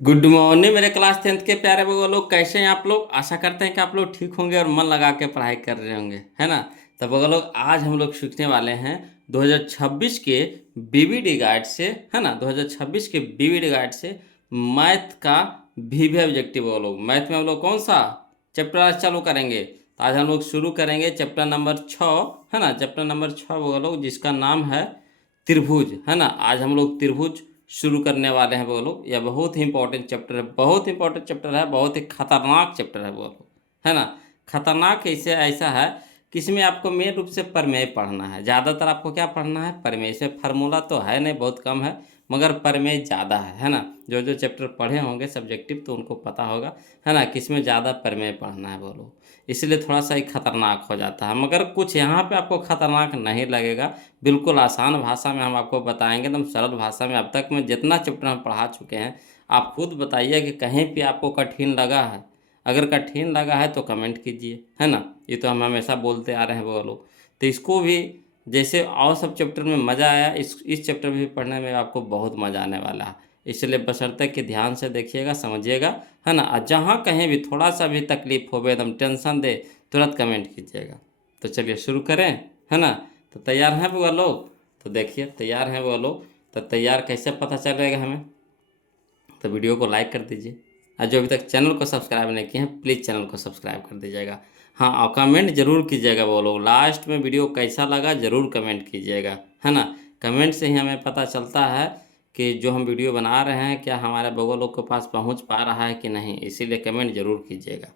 Good morning मेरे class 10th के प्यारे वो लोग, कैसे हैं आप लोग। आशा करते हैं कि आप लोग ठीक होंगे और मन लगा के पढ़ाई कर रहे होंगे, है ना। तब वो लोग आज हम लोग सीखने वाले हैं 2026 के बीवीडी गाइड से, है ना। 2026 के बीवीडी गाइड से मैथ का वीवी ऑब्जेक्टिव। वो लोग मैथ में हम लोग कौन सा चैप्टर आज चालू करेंगे। तो आज हम लोग शुरू करेंगे चैप्टर नंबर 6, है ना। चैप्टर नंबर 6 वो लोग जिसका नाम है त्रिभुज, है ना। आज हम लोग त्रिभुज शुरू करने वाले हैं। बोलो, यह बहुत ही इंपॉर्टेंट चैप्टर है, बहुत इंपॉर्टेंट चैप्टर है, बहुत ही खतरनाक चैप्टर है। बोलो, है ना। खतरनाक इसे ऐसा है कि इसमें आपको मेन रूप से प्रमेय पढ़ना है। ज़्यादातर आपको क्या पढ़ना है, प्रमेय। इसमें फार्मूला तो है नहीं, बहुत कम है, मगर प्रमेय ज़्यादा है ना। जो जो चैप्टर पढ़े होंगे सब्जेक्टिव तो उनको पता होगा, है ना, कि इसमें ज़्यादा प्रमेय पढ़ना है। बोलो, इसलिए थोड़ा सा ही खतरनाक हो जाता है, मगर कुछ यहाँ पे आपको खतरनाक नहीं लगेगा। बिल्कुल आसान भाषा में हम आपको बताएंगे, एकदम सरल भाषा में। अब तक में जितना चैप्टर हम पढ़ा चुके हैं, आप खुद बताइए कि कहीं भी आपको कठिन लगा है। अगर कठिन लगा है तो कमेंट कीजिए, है ना। ये तो हम हमेशा बोलते आ रहे हैं वो लोग। तो इसको भी जैसे और सब चैप्टर में मज़ा आया, इस चैप्टर में भी पढ़ने में आपको बहुत मज़ा आने वाला है। इसलिए बशर्ते कि ध्यान से देखिएगा, समझिएगा, है ना। और जहाँ कहीं भी थोड़ा सा भी तकलीफ हो, एकदम टेंशन दे, तुरंत कमेंट कीजिएगा। तो चलिए शुरू करें, है ना। तो तैयार हैं वो लोग। तो देखिए तैयार हैं वो लोग। तो तैयार कैसे पता चलेगा हमें। तो वीडियो को लाइक कर दीजिए, और जो अभी तक चैनल को सब्सक्राइब नहीं किए हैं प्लीज़ चैनल को सब्सक्राइब कर दीजिएगा। हाँ, और कमेंट जरूर कीजिएगा। वो लोग लास्ट में वीडियो कैसा लगा ज़रूर कमेंट कीजिएगा, है ना। कमेंट से ही हमें पता चलता है कि जो हम वीडियो बना रहे हैं क्या हमारे बगल लोग के पास पहुंच पा रहा है कि नहीं, इसीलिए कमेंट जरूर कीजिएगा।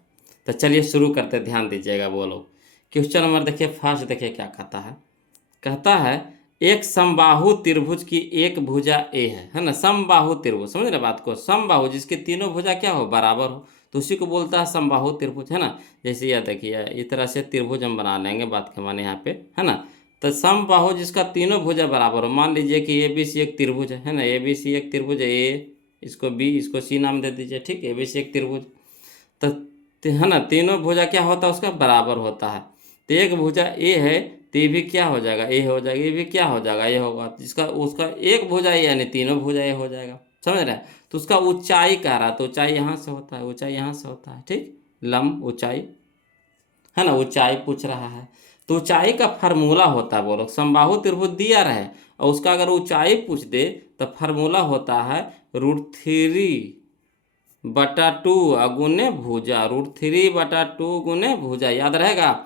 तो चलिए शुरू करते, ध्यान दीजिएगा। वो लोग क्वेश्चन नंबर देखिए, फर्स्ट देखिए क्या कहता है। कहता है एक समबाहु त्रिभुज की एक भुजा ए है ना। समबाहु त्रिभुज, समझ रहे बात को। समबाहु जिसके तीनों भुजा क्या हो, बराबर हो, तो उसी को बोलता है समबाहु त्रिभुज, है ना। जैसे यह देखिए, इस तरह से त्रिभुज हम बना लेंगे, बात के माने यहाँ पे, है ना। तो समबाहु जिसका तीनों भुजा बराबर हो, मान लीजिए कि ए बी सी एक त्रिभुज है ना। ए बी सी एक त्रिभुज है, ए इसको बी इसको सी नाम दे दीजिए, ठीक है। ए बी सी एक त्रिभुज, तो है ना, तीनों भुजा क्या होता है उसका, बराबर होता है। तो एक भुजा ए है तो ये भी क्या हो जाएगा, ए हो जाएगा। ये भी क्या हो जाएगा, ये होगा। जिसका उसका एक भुजा ए यानी तीनों भुजा ए हो जाएगा, समझ रहे हैं। तो उसका ऊंचाई कह रहा, तो ऊंचाई यहाँ से होता है, ऊंचाई यहाँ से होता है, ठीक। लंब ऊंचाई, है ना, ऊंचाई पूछ रहा है। तो ऊंचाई का फार्मूला होता है, बोलो, समबाहु त्रिभुज दिया रहे और उसका अगर ऊंचाई पूछ दे तो फार्मूला होता है √3/2 गुने भुजा। √3/2 गुने भुजा, याद रहेगा।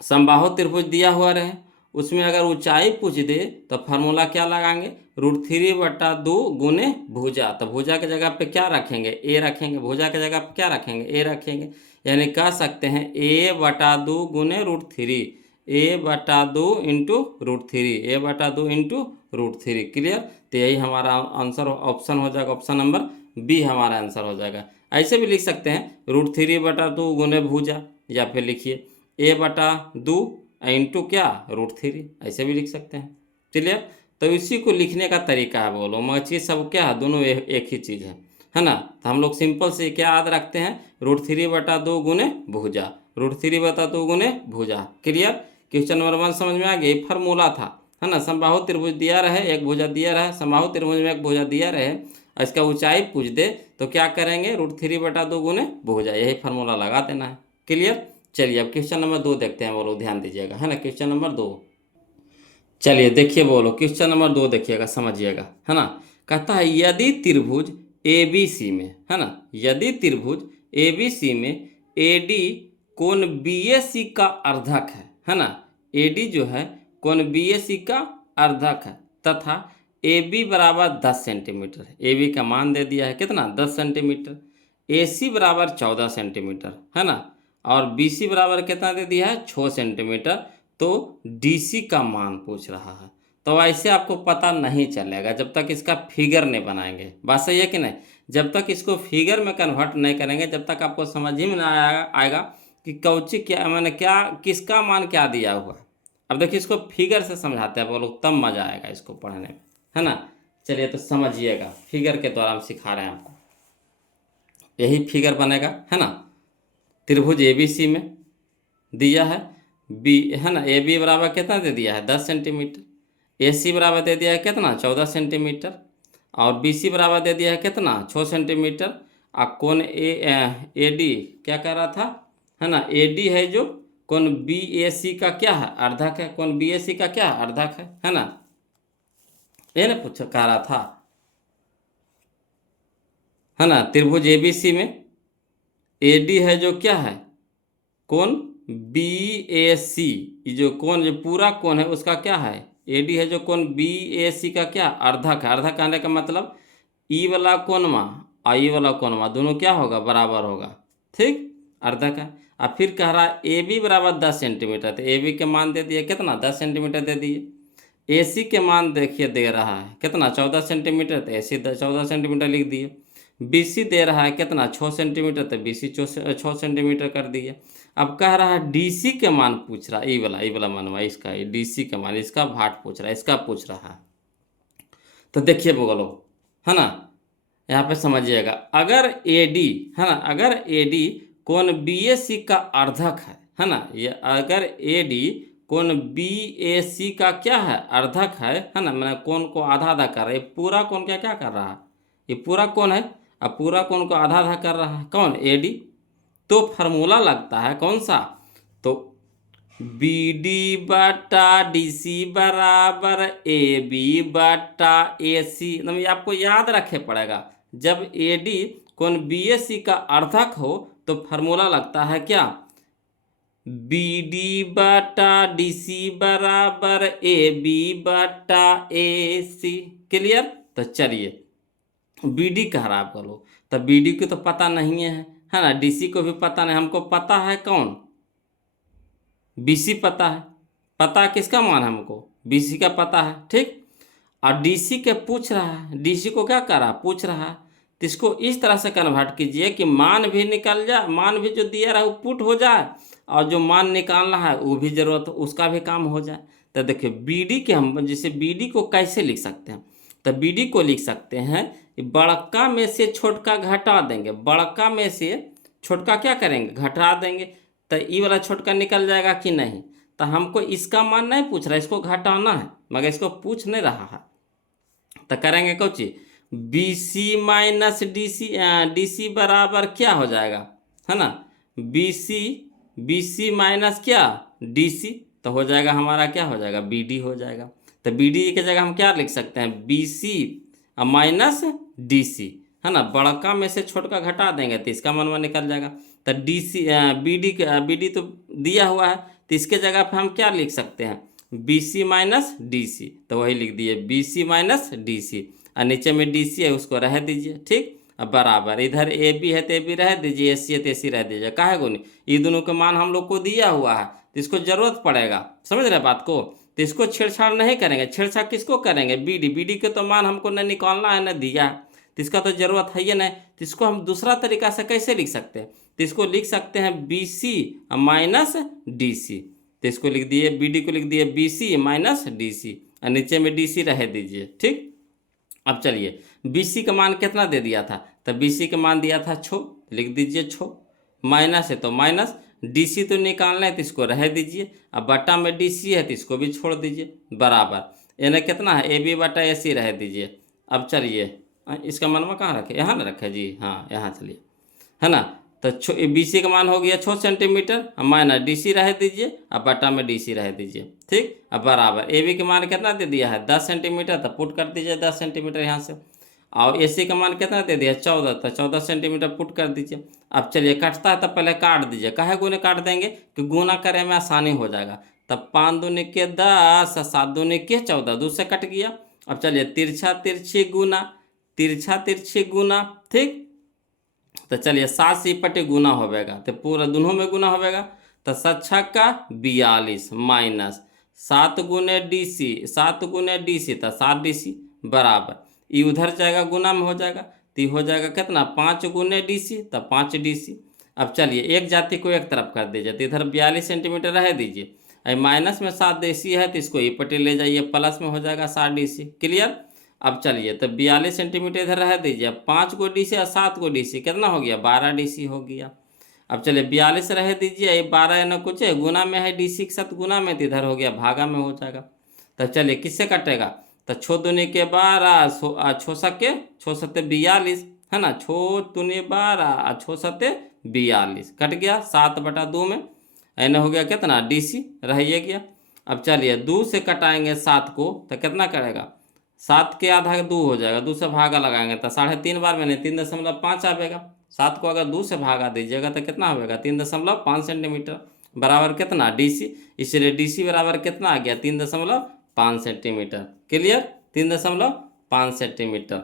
समबाहु त्रिभुज दिया हुआ रहे, उसमें अगर ऊंचाई पूछ दे तो फार्मूला क्या लगाएंगे, √3/2 गुने भुजा। तो भुजा की जगह पे क्या रखेंगे, ए रखेंगे। भुजा की जगह पे क्या रखेंगे, ए रखेंगे। यानी कह सकते हैं a/2 गुने √3, a/2 into √3, a/2 into √3। Clear. तो यही हमारा आंसर ऑप्शन हो जाएगा, ऑप्शन नंबर बी हमारा आंसर हो जाएगा। ऐसे भी लिख सकते हैं √3/2 गुने भुजा, या फिर लिखिए a/2 इंटू क्या, √3, ऐसे भी लिख सकते हैं। क्लियर। तो इसी को लिखने का तरीका है। बोलो मगर चीज़ सब क्या है, दोनों एक ही चीज़ है ना। तो हम लोग सिंपल से क्या याद रखते हैं, √3/2 गुने भुजा, √3/2 गुने भुजा। क्लियर। क्वेश्चन नंबर 1 समझ में आ गया, फार्मूला था, है ना। समबाहु त्रिभुज दिया रहे, एक भुजा दिया रहे, समबाहु त्रिभुज में एक भुजा दिया रहे, इसका ऊंचाई पूछ दे तो क्या करेंगे, √3/2 गुने भुजा, यही फार्मूला लगा देना है। क्लियर। चलिए अब क्वेश्चन नंबर 2 देखते हैं। बोलो ध्यान दीजिएगा, है ना। क्वेश्चन नंबर 2, चलिए देखिए। बोलो क्वेश्चन नंबर 2 देखिएगा, समझिएगा, है ना। कहता है यदि त्रिभुज ए बी सी में, है ना, यदि त्रिभुज ए बी सी में ए डी कोण बी ए सी का अर्धक है ना। ए डी जो है कोण बी ए सी का अर्धक है, तथा ए बी बराबर 10 सेंटीमीटर। ए बी का मान दे दिया है कितना, 10 सेंटीमीटर। ए सी बराबर 14 सेंटीमीटर, है ना। और बी सी बराबर कितना दे दिया है, 6 सेंटीमीटर। तो डीसी का मान पूछ रहा है। तो ऐसे आपको पता नहीं चलेगा जब तक इसका फिगर नहीं बनाएंगे। बात सही है कि नहीं। जब तक इसको फिगर में कन्वर्ट नहीं करेंगे, जब तक आपको समझ ही में ना आएगा कि कौची क्या, मैंने क्या, किसका मान क्या दिया हुआ है। अब देखिए इसको फिगर से समझाते हैं वो लोग, तब मजा आएगा इसको पढ़ने में, है ना। चलिए तो समझिएगा, फिगर के द्वारा हम सिखा रहे हैं आपको। यही फिगर बनेगा, है ना। त्रिभुज एबीसी में दिया है बी, है ना। ए बी बराबर कितना दे दिया है, 10 सेंटीमीटर। ए सी बराबर दे दिया है कितना, 14 सेंटीमीटर। और BC बराबर दे दिया है कितना 6 सेंटीमीटर। और कोण AD क्या कह रहा था, है ना, AD है जो कोण BAC का क्या है, अर्धक है। कोण BAC का क्या है, अर्धक है ना, ये ना पूछ कह रहा था, है ना। त्रिभुज ABC में AD है जो क्या है, कोण BAC, ये जो कोण जो पूरा कोण है उसका क्या है, AD है जो कोण BAC का क्या, अर्धक है। अर्धक कहने का मतलब ई वाला कोणमा और ई वाला कोणमा दोनों क्या होगा, बराबर होगा, ठीक, अर्धक है। और फिर कह रहा है AB बराबर 10 सेंटीमीटर, तो AB के मान दे दिए कितना 10 सेंटीमीटर दे दिए। AC के मान देखिए दे रहा है कितना 14 सेंटीमीटर, तो AC 14 सेंटीमीटर लिख दिए। BC दे रहा है कितना 6 सेंटीमीटर, तो BC 6 सेंटीमीटर कर दिए। अब कह रहा है DC के मान पूछ रहा है, ई वाला मानवा इसका, DC के मान इसका भाट पूछ रहा है, इसका पूछ रहा है। तो देखिए बोलो, है ना, यहाँ पे समझिएगा, अगर AD, है ना, अगर AD कोण BAC का अर्धक है ना, ये अगर AD कोण BAC का क्या है, अर्धक है ना, मैंने कोण को आधा आधा कर रहा है, ये पूरा कोण क्या क्या कर रहा है, ये पूरा कोण है, अब पूरा कोण को आधा आधा कर रहा है कौन, AD। तो फार्मूला लगता है कौन सा, तो BD बटा DC बराबर AB बटा AC। मतलब आपको याद रखे पड़ेगा, जब AD कोण BAC का अर्धक हो तो फार्मूला लगता है क्या, BD बटा DC बराबर AB बटा AC। क्लियर। तो चलिए BD कह रहा है आपका लोग, तो BD को तो पता नहीं है ना, DC को भी पता नहीं, हमको पता है कौन, BC पता है। पता किसका मान है हमको, BC का पता है, ठीक। और DC के पूछ रहा है, DC को क्या कर रहा है, पूछ रहा है, तो इसको इस तरह से कन्वर्ट कीजिए कि मान भी निकल जाए, मान भी जो दिया रहा है वो पुट हो जाए, और जो मान निकालना है वो भी जरूरत उसका भी काम हो जाए। तो देखिए BD के हम जैसे BD को कैसे लिख सकते हैं, तो BD को लिख सकते हैं, बड़का में से छोटका घटा देंगे, बड़का में से छोटका क्या करेंगे, घटा देंगे, तो ई वाला छोटका निकल जाएगा कि नहीं। तो हमको इसका मान नहीं पूछ रहा है, इसको घटाना है, मगर इसको पूछ नहीं रहा है। तो करेंगे कौन चीज, BC माइनस DC बराबर क्या हो जाएगा, है ना, BC माइनस क्या DC, तो हो जाएगा हमारा क्या हो जाएगा, BD हो जाएगा। तो BD की जगह हम क्या लिख सकते हैं, BC माइनस DC, है ना, बड़का में से छोटका घटा देंगे तो इसका मनवा निकल जाएगा। तो DC BD तो दिया हुआ है, तो इसके जगह पे हम क्या लिख सकते हैं, BC माइनस DC, तो वही लिख दिए BC माइनस DC, और नीचे में DC है उसको रह दीजिए, ठीक। अब बराबर इधर AB है तो AB रह दीजिए, AC है तो AC रह दीजिए, काहे को नहीं, ये दोनों के मान हम लोग को दिया हुआ है, तो इसको जरूरत पड़ेगा, समझ रहे बात को। तो इसको छेड़छाड़ नहीं करेंगे, छेड़छाड़ किसको करेंगे, BD के तो मान हमको न निकालना है न दिया है, तो इसका तो जरूरत है ही नहीं। तो इसको हम दूसरा तरीका से कैसे लिख सकते हैं, तो इसको लिख सकते हैं BC माइनस DC, तो इसको लिख दिए, BD को लिख दिए BC माइनस DC, और नीचे में DC रह दीजिए, ठीक। अब चलिए BC का मान कितना दे दिया था, तो BC का मान दिया था 6, लिख दीजिए 6, माइनस है तो माइनस, DC तो निकालना है तो इसको रह दीजिए, अब बटा में DC है तो इसको भी छोड़ दीजिए, बराबर यानी कितना है AB बटा AC रह दीजिए। अब चलिए इसका मनवा कहाँ रखे, यहाँ ना रखे जी, हाँ यहाँ चलिए, है ना। तो BC का मान हो गया 6 सेंटीमीटर, माइनस DC रह दीजिए, अब बटा में DC रह दीजिए, ठीक। अब बराबर AB का मान कितना दे दिया है 10 सेंटीमीटर, तो पुट कर दीजिए 10 सेंटीमीटर यहाँ से, और AC का मान कितना दे दिया 14, तो 14 सेंटीमीटर पुट कर दीजिए। अब चलिए कटता है तो पहले काट दीजिए, काहे गुने काट देंगे कि गुना करे में आसानी हो जाएगा। तब 5 दूनी के 10, 7 दूनी के 14, 2 से कट गया। अब चलिए तिरछा तिरछी गुना, तिरछा तिरछी गुना, ठीक। तो चलिए 7 से पटे गुना होगा, तो पूरा दोनों में गुना होगा, तो 7 का 42 माइनस 7 गुने DC, 7 गुने DC, तो 7 DC बराबर, ये उधर जाएगा गुना में हो जाएगा, तो ये हो जाएगा कितना 5 गुने DC, तो 5 DC। अब चलिए एक जाति को एक तरफ कर दीजिए, तो इधर 42 सेंटीमीटर रह दीजिए, माइनस में 7 DC है तो इसको ये पटे ले जाइए, प्लस में हो जाएगा 7 DC। क्लियर। अब चलिए तो 42 सेंटीमीटर इधर रह दीजिए, 5 को DC और 7 को DC कितना हो गया 12 DC हो गया। अब चलिए 42 रह दीजिए, ये 12 न कुछ है गुना में है DC के साथ गुना में, तो इधर हो गया भागा में हो जाएगा। तो चलिए किससे कटेगा, तो 6×2 = 12, 6×7 = 42, है ना। 6×2 = 12 और 6×7 = 42, कट गया 7/2 में। एन हो गया कितना, DC रह ये गया। अब चलिए 2 से कटाएंगे 7 को तो कितना करेगा, 7 के आधा 2 हो जाएगा, 2 से भागा लगाएंगे तो 3.5 बार मैंने 3.5 आवेगा। 7 को अगर 2 से भागा दीजिएगा तो कितना होगा, 3.5 सेंटीमीटर बराबर कितना, DC। इसलिए DC बराबर कितना आ गया, 3.5 सेंटीमीटर। Clear, 3.5 centimetre.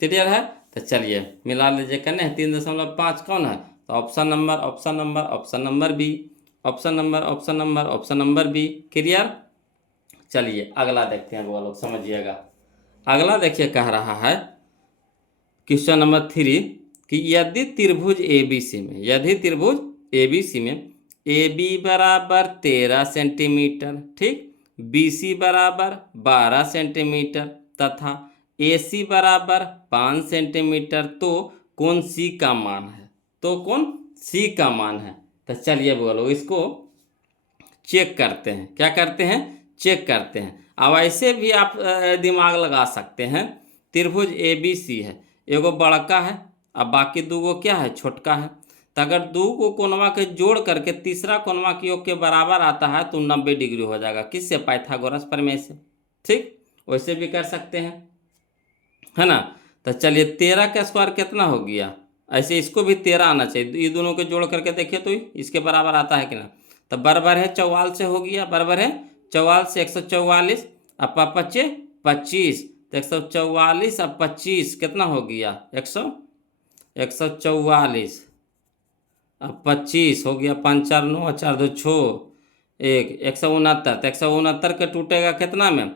क्लियर है। तो चलिए मिला लीजिए, करने हैं 3.5 कौन है, तो option number B, option number B. Clear. चलिए अगला देखते हैं, वो लोग समझिएगा। अगला देखिए कह रहा है क्वेश्चन नंबर 3 कि यदि त्रिभुज ABC में AB बराबर 13 सेंटीमीटर, ठीक, BC बराबर 12 सेंटीमीटर तथा AC बराबर 5 सेंटीमीटर, तो कौन C का मान है, तो चलिए बोलो इसको चेक करते हैं। क्या करते हैं, चेक करते हैं। अब ऐसे भी आप दिमाग लगा सकते हैं। त्रिभुज ABC है, एगो बड़का है अब बाकी 2 गो क्या है, छोटका है। तो अगर 2 को कोणवा के जोड़ करके तीसरा कोणवा की योग के बराबर आता है तो 90 डिग्री हो जाएगा। किससे, पाइथागोरस प्रमेय से। ठीक, वैसे भी कर सकते हैं, है ना। तो चलिए 13 का स्क्वायर कितना हो गया, ऐसे इसको भी 13 आना चाहिए। ये दोनों को जोड़ करके देखिए तो इसके बराबर आता है कि ना। तो बराबर है 44 से हो गया, बराबर है 44 से 144 अब 25 तो 144 अब 25 कितना हो गया, 144 अब 25 हो गया, 5 4 9 4 2 6 1 169। तो 169 के टूटेगा कितना में,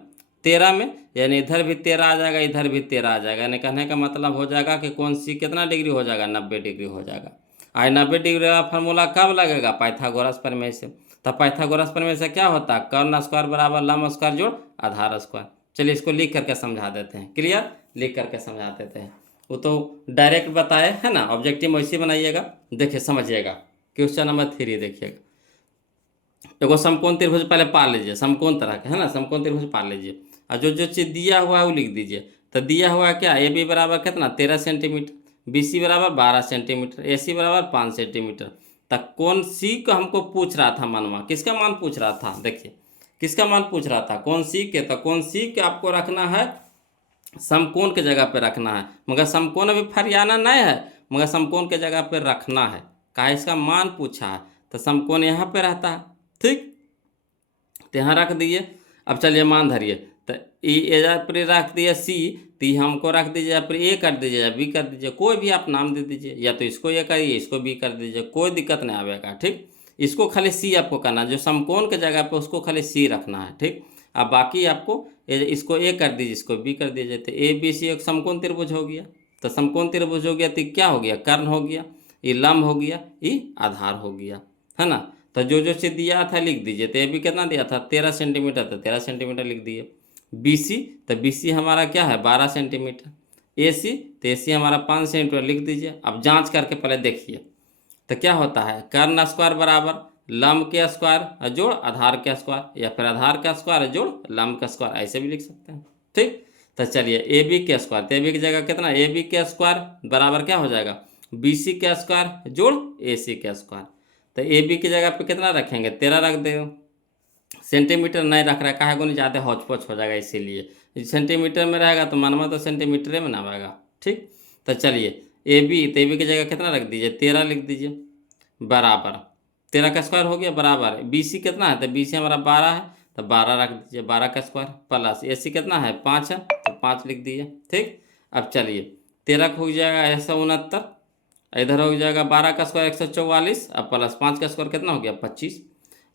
13 में, यानी इधर भी 13 आ जाएगा, इधर भी 13 आ जाएगा। यानी कहने का मतलब हो जाएगा कि कौन सी कितना डिग्री हो जाएगा, 90 डिग्री हो जाएगा। आज 90 डिग्री का फार्मूला कब लगेगा, पाइथागोरस प्रमेय से। तब पाइथागोरस प्रमेय से क्या होता है, कर्ण स्क्वायर बराबर लंब स्क्वायर जोड़ आधार स्क्वायर। चलिए इसको लिख करके समझा देते हैं। क्लियर, लिख करके समझा देते हैं। वो तो डायरेक्ट बताए है ना, ऑब्जेक्टिव वैसे बनाइएगा। देखिए समझिएगा क्वेश्चन नंबर 3 देखिएगा। एगो समकोण त्रिभुज पहले पा लीजिए, समकोण तरह के है ना, समकोण त्रिभुज पा लीजिए। और जो चीज़ दिया हुआ है वो लिख दीजिए। तो दिया हुआ क्या, AB बराबर कितना 13 सेंटीमीटर, BC बराबर 12 सेंटीमीटर, AC बराबर 5 सेंटीमीटर। तक कौन C को हमको पूछ रहा था मनवा, किसका मान पूछ रहा था, देखिए किसका मान पूछ रहा था, कौन C के। तो कौन C के आपको रखना है, समकोण के जगह पे रखना है। मगर समकोण अभी फरियाना नहीं है, मगर समकोण के जगह पे रखना है। कहा इसका मान पूछा है तो समकोण यहाँ पे रहता है, ठीक, तो यहाँ रख दिए। अब चलिए मान धरिए, तो एजा पर रख दिए C, तो हमको रख दीजिए, या फिर A कर दीजिए या B कर दीजिए, कोई भी आप नाम दे दीजिए, या तो इसको A करिए इसको B कर दीजिए, कोई दिक्कत नहीं आएगा। ठीक, इसको खाली C आपको करना है, जो समकोण के जगह पे उसको खाली C रखना है। ठीक, अब बाकी आपको इसको A कर दीजिए इसको B कर दीजिए, तो ABC एक समकोण त्रिभुज हो गया। तो समकोण त्रिभुज हो गया तो क्या हो गया, कर्ण हो गया, ये लंब हो गया, ये आधार हो गया, है ना। तो जो चीज़ दिया था लिख दीजिए। तो AB कितना दिया था 13 सेंटीमीटर, तो 13 सेंटीमीटर लिख दिए। BC, तो BC हमारा क्या है 12 सेंटीमीटर। AC, तो AC हमारा 5 सेंटीमीटर लिख दीजिए। अब जांच करके पहले देखिए तो क्या होता है, कर्ण स्क्वायर बराबर लंब के स्क्वायर जोड़ आधार के स्क्वायर, या फिर आधार का स्क्वायर जोड़ लंब का स्क्वायर, ऐसे भी लिख सकते हैं। ठीक, तो चलिए AB के स्क्वायर, तो AB की जगह कितना, AB के स्क्वायर बराबर क्या हो जाएगा, BC के स्क्वायर जोड़ AC के स्क्वायर। तो AB की जगह पे कितना रखेंगे, 13 रख दे। सेंटीमीटर नहीं रख रहा है, काहे को नहीं, ज़्यादा हौच पौच हो जाएगा, इसीलिए सेंटीमीटर में रहेगा तो मनवा तो सेंटीमीटर में ना आएगा। ठीक, तो चलिए AB, तो AB की जगह कितना रख दीजिए, 13 लिख दीजिए, बराबर 13 का स्क्वायर हो गया, बराबर BC कितना है, तो BC हमारा 12 है, तो 12 रख दीजिए, 12 का स्क्वायर, प्लस AC कितना है 5 है, तो 5 लिख दीजिए। ठीक, अब चलिए 13 हो जाएगा 169, इधर हो जाएगा 12 का स्क्वायर 144, अब प्लस 5 का स्क्वायर कितना हो गया 25।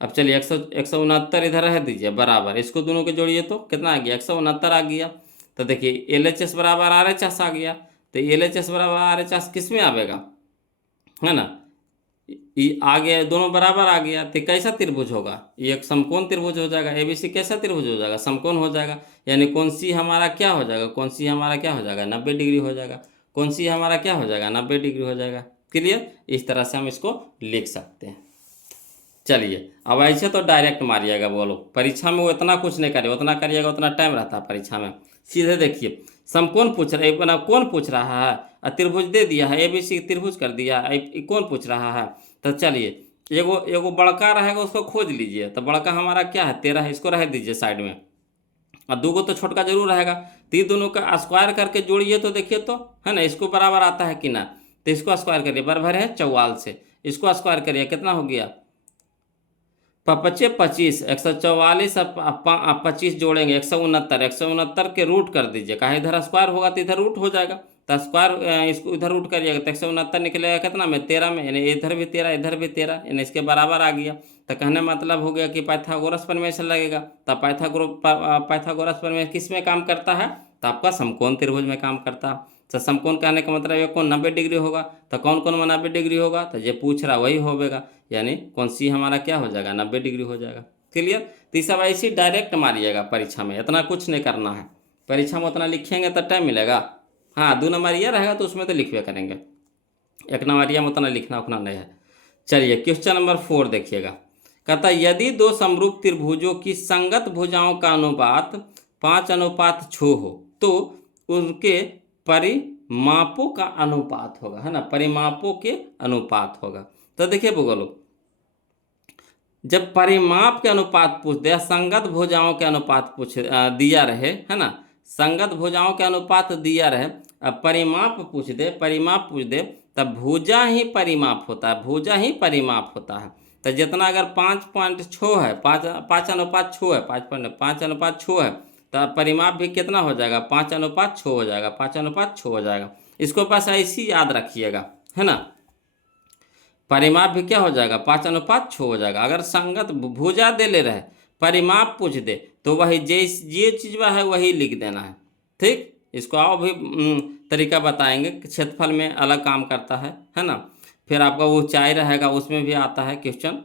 अब चलिए 169 इधर रह दीजिए, बराबर इसको दोनों के जोड़िए तो कितना आ गया 169 आ गया। तो देखिए LHS बराबर RHS आ गया। तो LHS बराबर RHS किस में आवेगा, है ना, ये आ गया, दोनों बराबर आ गया। तो कैसा त्रिभुज होगा, ये एक समकोण त्रिभुज हो जाएगा। ABC कैसा त्रिभुज हो जाएगा, समकोण हो जाएगा। यानी कौन सी हमारा क्या हो जाएगा, कौन सी हमारा क्या हो जाएगा 90 डिग्री हो जाएगा, कौन सी हमारा क्या हो जाएगा 90 डिग्री हो जाएगा। क्लियर, इस तरह से हम इसको लिख सकते हैं। चलिए अब ऐसे तो डायरेक्ट मारिएगा, बोलो परीक्षा में वो इतना कुछ नहीं करिए, उतना करिएगा उतना टाइम रहता है परीक्षा में। सीधे देखिए समकोण पूछ रहा है, बना कौन पूछ रहा है, त्रिभुज दे दिया है, ABC त्रिभुज कर दिया है, कौन पूछ रहा है। तो चलिए एगो एगो बड़का रहेगा उसको खोज लीजिए। तो बड़का हमारा क्या है 13 है, इसको रह दीजिए साइड में, और दो तो छोटका जरूर रहेगा। तो ये दोनों का स्क्वायर करके जोड़िए तो देखिए तो, है ना, इसको बराबर आता है कि ना। तो इसको स्क्वायर करिए, बराबर है 44 से, इसको स्क्वायर करिए कितना हो गया, पच्चे 25, 144 अब 25 जोड़ेंगे 169, 169 के रूट कर दीजिए, कहा इधर स्क्वायर होगा तो इधर रूट हो जाएगा। तो स्क्वायर इसको इधर रूट करिएगा तो 169 निकलेगा कितना में 13 में, यानी इधर भी 13 इधर भी 13, यानी इसके बराबर आ गया। तो कहने मतलब हो गया कि पाइथागोरस प्रमेय से लगेगा। तो पाइथागोरस प्रमेय किस में काम करता है, तो आपका समकोण त्रिभुज में काम करता है। तो समकोण कहने का मतलब ये कौन 90 डिग्री होगा। तो कौन कौन में 90 डिग्री होगा, तो ये पूछ रहा वही होगा, यानी कौन सी हमारा क्या हो जाएगा 90 डिग्री हो जाएगा। क्लियर। तो ये सब ऐसे डायरेक्ट मारिएगा परीक्षा में, इतना कुछ नहीं करना है। परीक्षा में उतना लिखेंगे तो टाइम मिलेगा। हाँ 2 नंबरिया रहेगा तो उसमें तो लिखवे करेंगे, 1 नंबरिया में उतना लिखना उतना नहीं है। चलिए क्वेश्चन नंबर 4 देखिएगा। कहता यदि दो समरूप त्रिभुजों की संगत भुजाओं का अनुपात 5:6 हो तो उनके परिमापों का अनुपात होगा, है ना, परिमापों के अनुपात होगा। तो देखिए भूगोलो, जब परिमाप के अनुपात पूछ दे, संगत भुजाओं के अनुपात पूछ दिया रहे, है ना, संगत भुजाओं के अनुपात दिया रहे, अब परिमाप पूछ दे, परिमाप पूछ दे, तब भुजा ही परिमाप होता है, भुजा ही परिमाप होता है। तो जितना अगर 5.6 है, 5:6 है, 5.5:6 है, तो परिमाप भी कितना हो जाएगा 5:6 हो जाएगा, 5:6 हो जाएगा। इसको बस ऐसी याद रखिएगा, है ना, परिमाप भी क्या हो जाएगा 5:6 हो जाएगा। अगर संगत भुजा दे ले रहे, परिमाप पूछ दे, तो वही जे चीज है वही लिख देना है। ठीक, इसको आओ भी तरीका बताएंगे, क्षेत्रफल में अलग काम करता है ना। फिर आपका वो ऊंचाई रहेगा उसमें भी आता है क्वेश्चन।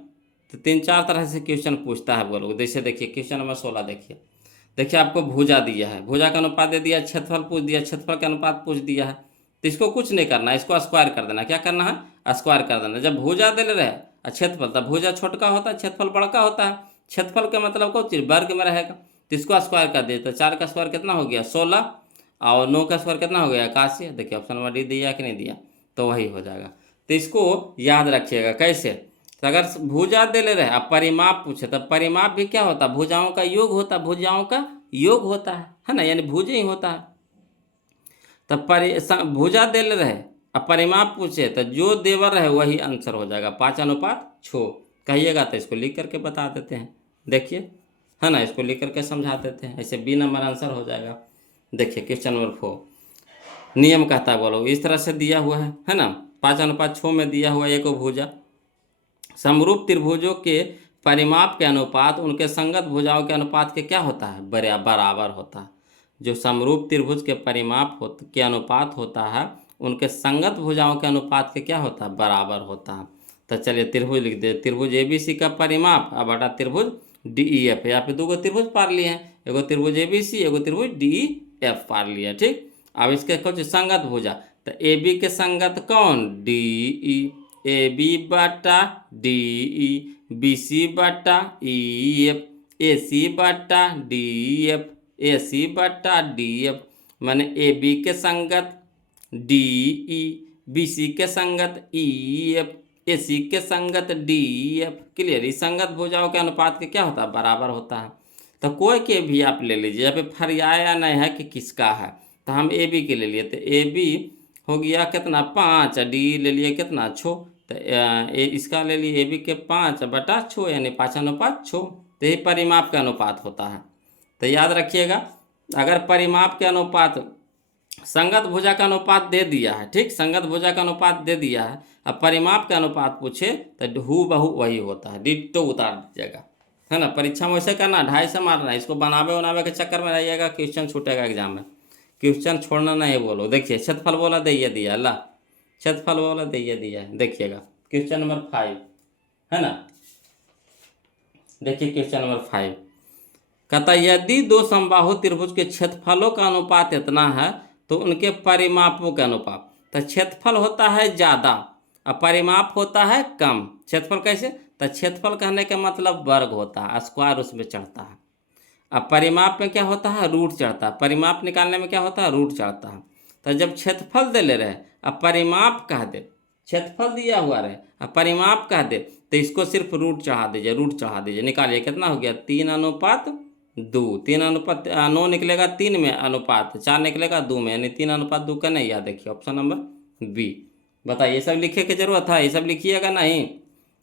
तो 3-4 तरह से क्वेश्चन पूछता है बोलो। जैसे देखिए क्वेश्चन नंबर 16 देखिए आपको भुजा दिया है, भुजा का अनुपात दे दिया, क्षेत्रफल पूछ दिया, क्षेत्रफल का अनुपात पूछ दिया है। तो इसको कुछ नहीं करना है, इसको स्क्वायर कर देना। क्या करना है, स्क्वायर कर देना। जब भुजा दे रहे क्षेत्रफल, तब भुजा छोटका होता है, क्षेत्रफल बड़का होता है। क्षेत्रफल का मतलब कौन चीज वर्ग में रहेगा, तो इसको स्क्वायर कर दिया। तो 4 का स्क्वायर कितना हो गया 16, और 9 का स्क्वायर कितना हो गया 81। देखिए ऑप्शन नंबर डी दिया कि नहीं दिया, तो वही हो जाएगा। तो इसको याद रखिएगा कैसे। तो अगर भुजा दे ले रहे अब परिमाप पूछे, तब परिमाप भी क्या होता है, भुजाओं का योग होता है, भुजाओं का योग होता है ना, यानी भुजा ही होता है। तब भुजा दे ले रहे अब परिमाप पूछे, तो जो देवर रहे वही आंसर हो जाएगा 5:6 कहिएगा। तो इसको लिख करके बता देते हैं, देखिए, है ना, इसको लिख करके समझा देते हैं, ऐसे बी नंबर आंसर हो जाएगा। देखिए क्वेश्चन नंबर 4 नियम कहता है बोलो, इस तरह से दिया हुआ है ना, 5:6 में दिया हुआ एक भुजा, समरूप त्रिभुजों के परिमाप के अनुपात उनके संगत भुजाओं के अनुपात के क्या होता है, बराबर होता है। जो समरूप त्रिभुज के परिमाप के अनुपात होता है उनके संगत भुजाओं के अनुपात के क्या होता है, बराबर होता है। तो चलिए त्रिभुज लिख दे, त्रिभुज ABC का परिमाप अब बटा त्रिभुज DEF। यहाँ पे 2 त्रिभुज पार लिए हैं, एगो त्रिभुज ABC, एगो त्रिभुज DEF पार लिया। ठीक, अब इसके कुछ संगत भुजा, तो AB के संगत कौन DE, AB बटा DE, BC बटा EF, AC बटा DF, AC बटा DF, माने AB के संगत DE, BC के संगत EF, AC के संगत DF। क्लियर। इस संगत भुजाओं के अनुपात के क्या होता है, बराबर होता है। तो कोई के भी आप ले लीजिए, यहाँ पे फरियाया नहीं है कि किसका है, तो हम AB के ले लिए। तो AB हो गया कितना 5, D ले लिए कितना 6, तो इसका ले लिए AB के 5/6 यानी 5:6। तो यही परिमाप का अनुपात होता है। तो याद रखिएगा, अगर परिमाप के अनुपात संगत भुजा का अनुपात दे दिया है, ठीक, संगत भुजा का अनुपात दे दिया है, अब परिमाप का अनुपात पूछे तो हूबहू वही होता है, डिट्टो उतार दीजिएगा, है ना। परीक्षा में वैसे करना 2.5 से मारना है, इसको बनावे के चक्कर में रहिएगा, क्वेश्चन छूटेगा एग्जाम में, क्वेश्चन छोड़ना नहीं। बोलो देखिए क्षेत्रफल बोला दैया दिया अल्लाह, क्षेत्रफल बोला दैया दिया है। देखिएगा क्वेश्चन नंबर 5, है ना। देखिए क्वेश्चन नंबर 5 कहता यदि 2 समबाहु त्रिभुज के क्षेत्रफलों का अनुपात इतना है तो उनके परिमापों के अनुपात, तो क्षेत्रफल होता है ज़्यादा और परिमाप होता है कम। क्षेत्रफल कैसे, तो क्षेत्रफल कहने का मतलब वर्ग होता है, स्क्वायर उसमें चढ़ता है। अब परिमाप में क्या होता है, रूट चढ़ता है। परिमाप निकालने में क्या होता है, रूट चढ़ता है। तो जब क्षेत्रफल दे ले रहे, अब परिमाप कह दे, क्षेत्रफल दिया हुआ रहे, अब परिमाप कह दे, तो इसको सिर्फ रूट चढ़ा दीजिए, रूट चढ़ा दीजिए। निकालिए कितना हो गया, 3:2। 3:9 निकलेगा 3 में, अनुपात 4 निकलेगा 2 में, यानी 3:2 का नहीं। याद देखिए ऑप्शन नंबर बी। बताइए, ये सब लिखने की जरूरत है, ये सब लिखिएगा नहीं,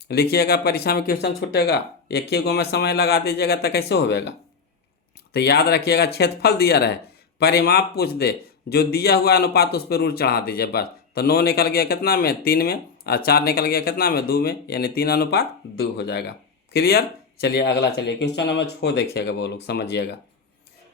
लिखिएगा परीक्षा में क्वेश्चन छूटेगा। एक ही गो में समय लगा दीजिएगा तो कैसे होगा। तो याद रखिएगा, क्षेत्रफल दिया रहे, परिमाप पूछ दे, जो दिया हुआ अनुपात उस पर रूट चढ़ा दीजिए बस। तो 9 निकल गया कितना में, 3 में, और 4 निकल गया कितना में, 2 में, यानी 3:2 हो जाएगा। क्लियर। चलिए अगला, चलिए क्वेश्चन नंबर 6 देखिएगा, वो लोग समझिएगा।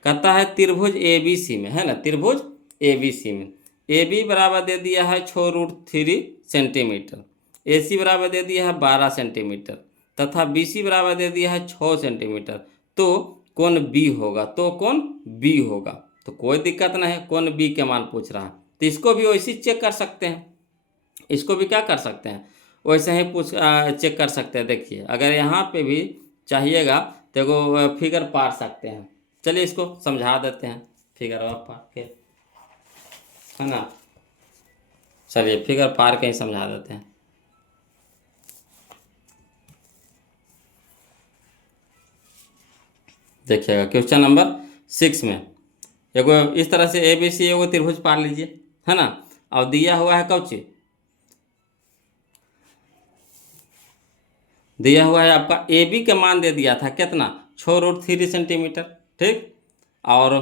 कहता है त्रिभुज ABC में, है ना, त्रिभुज ABC में ए बी बराबर दे दिया है 6√3 सेंटीमीटर, AC बराबर दे दिया है 12 सेंटीमीटर, तथा BC बराबर दे दिया है 6 सेंटीमीटर। तो कौन बी होगा, तो कौन बी होगा। तो कोई दिक्कत नहीं है, कौन बी के मान पूछ रहा है, तो इसको भी वैसे चेक कर सकते हैं, इसको भी क्या कर सकते हैं, वैसे ही चेक कर सकते हैं। देखिए अगर यहाँ पे भी चाहिएगा तो वो फिगर पार सकते हैं। चलिए इसको समझा देते हैं, फिगर पार के, है ना। चलिए फिगर पार के ही समझा देते हैं। देखिएगा क्वेश्चन नंबर 6 में एगो इस तरह से ABC एगो त्रिभुज पार लीजिए, है ना। और दिया हुआ है कौची, दिया हुआ है आपका AB का मान दे दिया था कितना, 6√3 सेंटीमीटर, ठीक। और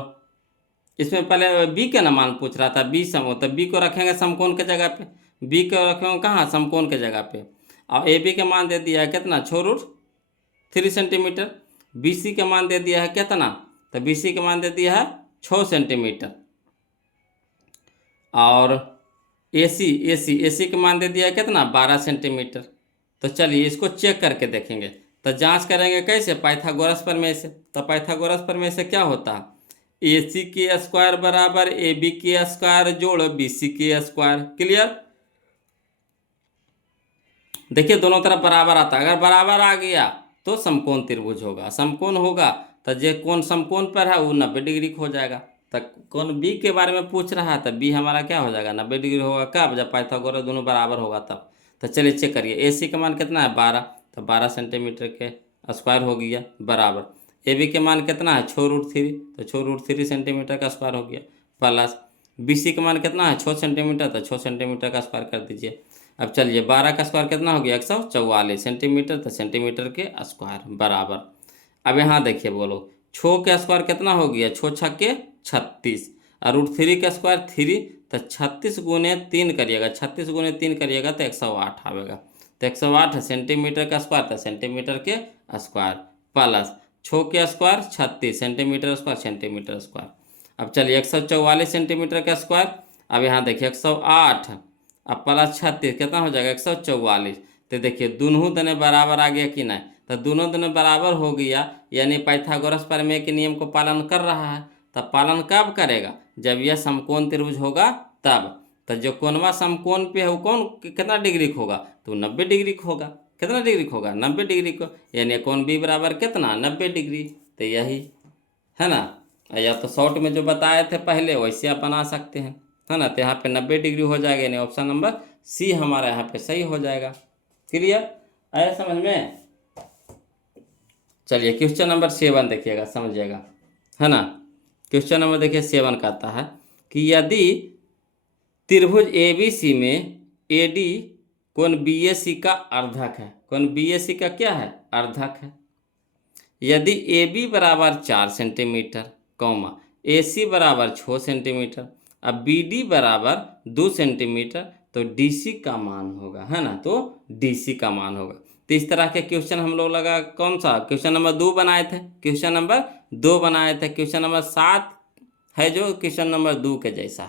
इसमें पहले बी का ना मान पूछ रहा था, बी सम, तो बी को रखेंगे समकोण के जगह पे, बी को रखेंगे कहाँ, समकोण के जगह पे। और AB का मान दे दिया है कितना, 6√3 सेंटीमीटर। BC का मान दे दिया है कितना, तो BC का मान दे दिया है 6 सेंटीमीटर। और AC का मान दे दिया है कितना, 12 सेंटीमीटर। तो चलिए इसको चेक करके देखेंगे। तो जांच करेंगे कैसे, पाइथागोरस प्रमेय से। तो पाइथागोरस प्रमेय से क्या होता है, AC के स्क्वायर बराबर AB के स्क्वायर जोड़ BC के स्क्वायर। क्लियर। देखिए दोनों तरफ बराबर आता है, अगर बराबर आ गया तो समकोण त्रिभुज होगा, समकोण होगा तो जे कौन समकोण पर है वो 90 डिग्री हो जाएगा। तो कौन बी के बारे में पूछ रहा है, तो बी हमारा क्या हो जाएगा, 90 डिग्री होगा। कब, जब पाइथागोरस दोनों बराबर होगा तब। तो चलिए चेक करिए, AC का मान कितना है, 12, तो 12 सेंटीमीटर के स्क्वायर हो गया बराबर। AB के मान कितना है, 6√3, तो 6√3 सेंटीमीटर का स्क्वायर हो गया, प्लस BC का मान कितना है, 6 सेंटीमीटर, तो 6 सेंटीमीटर का स्क्वायर कर दीजिए। अब चलिए 12 का स्क्वायर कितना हो गया, 144 सेंटीमीटर, तो सेंटीमीटर के स्क्वायर बराबर। अब यहाँ देखिए बोलो, 6 का स्क्वायर कितना हो गया, 6 छक्के 36, और √3 का स्क्वायर 3, तो 36 गुने 3 करिएगा, 36 गुने 3 करिएगा तो 108 आवेगा। तो 108 सेंटीमीटर का स्क्वायर, तो सेंटीमीटर के स्क्वायर, प्लस 6 के square 36 centimetre square, centimetre square. अब चलिए 144 सेंटीमीटर का स्क्वायर। अब यहाँ देखिए 108, अब प्लस 36 कितना हो जाएगा, 144। तो देखिए दोनों दने बराबर आ गया कि नहीं, तो दोनों दने बराबर हो गया, यानी पाइथागोरस प्रमेय के नियम को पालन कर रहा है। तब पालन कब करेगा, जब यह समकोण त्रिभुज होगा तब। तो जो कोणवा समकोण पे है वो कौन कितना डिग्री का होगा, तो 90 डिग्री का होगा। कितना डिग्री का होगा, 90 डिग्री को, यानी कोण बी बराबर कितना, 90 डिग्री। तो यही है ना, या तो शॉर्ट में जो बताए थे पहले वैसे आप बना सकते हैं, है ना। तो यहाँ पे 90 डिग्री हो जाएगा, यानी ऑप्शन नंबर सी हमारा यहाँ पे सही हो जाएगा। क्लियर, आया समझ में। चलिए क्वेश्चन नंबर 7 देखिएगा, समझिएगा, है ना। क्वेश्चन नंबर देखिए 7 कहता है कि यदि त्रिभुज ABC में AD कोण BAC का अर्धक है, कोण BAC का क्या है, अर्धक है। यदि AB बराबर 4 सेंटीमीटर, कौमा AC बराबर 6 सेंटीमीटर, अब BD बराबर 2 सेंटीमीटर, तो DC का मान होगा, है ना। तो DC का मान होगा। तो इस तरह के क्वेश्चन हम लोग लगा, कौन सा क्वेश्चन नंबर 2 बनाए थे, क्वेश्चन नंबर 2 बनाए थे। क्वेश्चन नंबर 7 है जो क्वेश्चन नंबर 2 के जैसा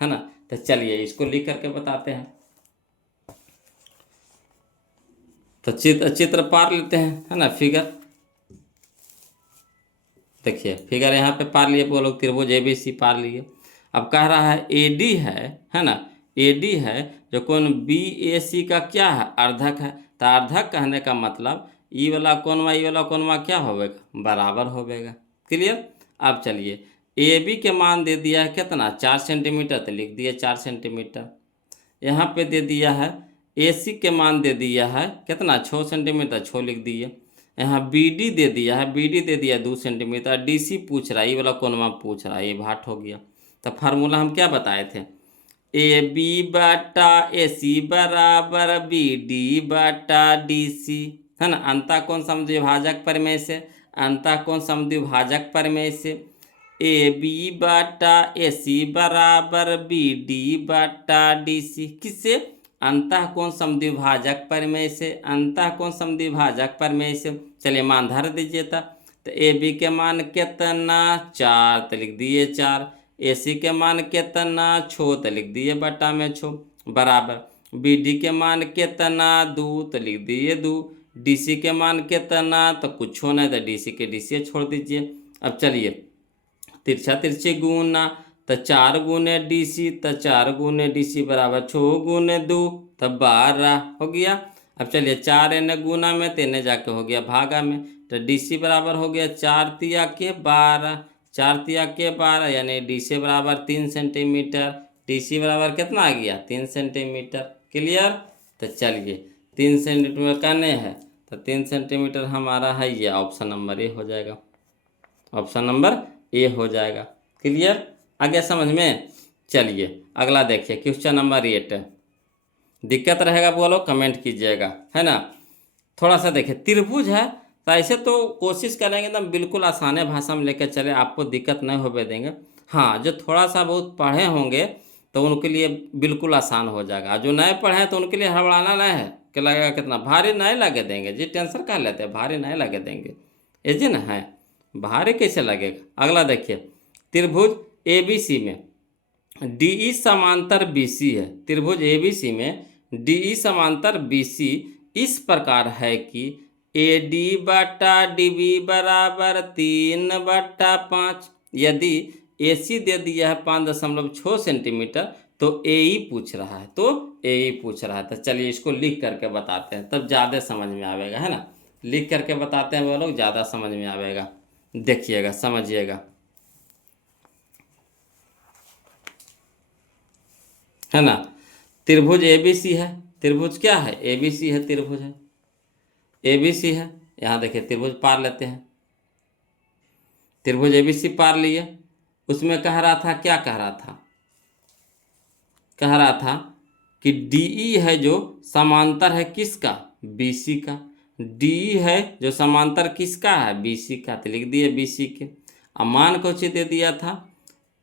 है ना। तो चलिए इसको लिख करके बताते हैं। तो चित्र पार लेते हैं, है ना। फिगर देखिए, फिगर यहाँ पे पार लिए, वो लोग त्रिभुज ABC पार लिए। अब कह रहा है AD है ना, AD है जो कोण BAC का क्या है, अर्धक है। तो अर्धक कहने का मतलब ई वाला कोणवा क्या होगा, बराबर होगा। क्लियर। अब चलिए ए बी के मान दे दिया है कितना 4 सेंटीमीटर, तो लिख दिए 4 सेंटीमीटर। यहाँ पे दे दिया है ए सी के मान दे दिया है कितना 6 सेंटीमीटर, 6 लिख दिए। यहाँ बी डी दे दिया है, बी डी दे दिया 2 सेंटीमीटर। डी सी पूछ रहा है, ये वाला कोनमा पूछ रहा है, ये भाट हो गया। तो फार्मूला हम क्या बताए थे, ए बी बटा ए सी बराबर बी डी बटा डी सी, है ना। अंतः कोण समद्विभाजक प्रमेय से, अंतः कोण समद्विभाजक प्रमेय से ए बी बटा ए सी बराबर बी डी बटा डी सी, किससे, अंतः कोण समद्विभाजक प्रमेय से, अंतः कोण समद्विभाजक प्रमेय से। चलिए मान धर दीजिए तो ए बी के मान कितना 4, तो लिख दिए 4। ए सी के मान कितना 6, तो लिख दिए बटा में 6 बराबर बी डी के मान कितना 2, तो लिख दिए 2। डी सी के मान कितना, तो कुछ नहीं, तो डी सी के डी सी छोड़ दीजिए। अब चलिए तिरछा तिरछी गुना, तो 4 गुने डी सी, तो 4 गुने डी सी बराबर 6 गुने 2, तो 12 हो गया। अब चलिए 4 इन्हें गुना में, 3 जाके हो गया भागा में, तो डी सी बराबर हो गया 4 तिया के 12, 4 तिया के 12, यानी डी सी बराबर 3 सेंटीमीटर। डी सी बराबर कितना आ गया 3 सेंटीमीटर। क्लियर। तो चलिए 3 सेंटीमीटर का नहीं है, तो 3 सेंटीमीटर हमारा है, ये ऑप्शन नंबर ए हो जाएगा, ऑप्शन नंबर ए हो जाएगा। क्लियर, आ गया समझ में। चलिए अगला देखिए क्वेश्चन नंबर 8। दिक्कत रहेगा बोलो कमेंट कीजिएगा, है ना। थोड़ा सा देखिए त्रिभुज है, तो ऐसे तो कोशिश करेंगे एकदम बिल्कुल आसाने भाषा में लेकर चले, आपको दिक्कत नहीं होने देंगे। हाँ, जो थोड़ा सा बहुत पढ़े होंगे तो उनके लिए बिल्कुल आसान हो जाएगा, जो नए पढ़े हैं तो उनके लिए हड़बड़ाना नहीं है कि लगेगा कितना भारी, नहीं लगे देंगे जी, टेंशन कर लेते हैं, भारी नहीं लगे देंगे, ये जी ना है, भारी कैसे लगेगा। अगला देखिए त्रिभुज ए बी सी में डी ई समांतर बी सी है, त्रिभुज ए बी सी में डी ई समांतर बी सी इस प्रकार है कि ए डी बटा डी बी बराबर 3/5। यदि ए सी दे दिया है 5.6 सेंटीमीटर, तो ए ई पूछ रहा है, तो ए ई पूछ रहा है। तो चलिए इसको लिख करके बताते हैं, तब ज़्यादा समझ में आवेगा, है ना। लिख करके बताते हैं वो लोग, ज़्यादा समझ में आवेगा। देखिएगा समझिएगा, है ना। त्रिभुज ए बी सी है, त्रिभुज क्या है ए बी सी है, त्रिभुज है ए बी सी है। यहाँ देखिए त्रिभुज पार लेते हैं, त्रिभुज ए बी सी पार लिए। उसमें कह रहा था, क्या कह रहा था, कह रहा था कि डी ई है जो समांतर है किसका, बी सी का। डी है जो समांतर किसका है, बी सी का, तो लिख दिए बी सी के। अब मान को दे दिया था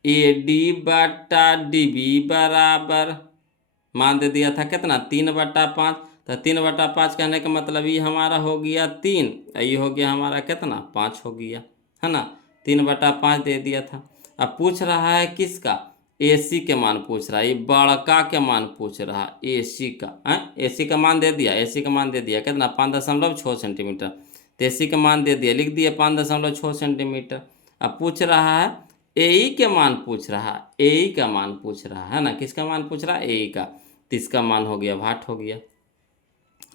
ए डी बटा डी बी बराबर, मान दे दिया था कितना 3/5। तो 3/5 कहने का मतलब ये हमारा हो गया 3, ये हो गया हमारा कितना 5 हो गया, है ना। 3/5 दे दिया था। अब पूछ रहा है किसका, ए सी के मान पूछ रहा है, ये बड़का के मान पूछ रहा है, ए सी का है। ए सी का मान दे दिया, ए सी का मान दे दिया कितना 5.6 सेंटीमीटर, तो ए सी का मान दे दिया, लिख दिया 5.6 सेंटीमीटर। अब पूछ रहा है ए ई के मान पूछ रहा है, ए ई का मान पूछ रहा है ना, किसका मान पूछ रहा है, ए ई का, तो इसका मान हो गया भाट हो गया।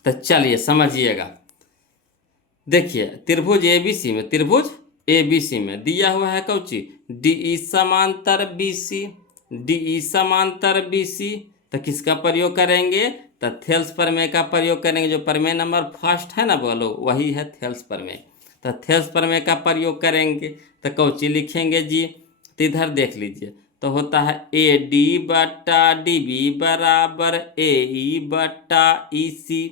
तो चलिए समझिएगा, देखिए त्रिभुज ए बी सी में, त्रिभुज ए बी सी में दिया हुआ है कौची डी ई समांतर बी सी, डी ई समांतर बी सी। तो किसका प्रयोग करेंगे, तो थेल्स प्रमेय का प्रयोग करेंगे, जो प्रमेय नंबर फर्स्ट है ना बोलो वही है थेल्स प्रमेय। तो थेल्स प्रमेय का प्रयोग करेंगे, तो कौची लिखेंगे जी, तो इधर देख लीजिए, तो होता है ए डी बटा डी बी बराबर ए ई बटा ई सी,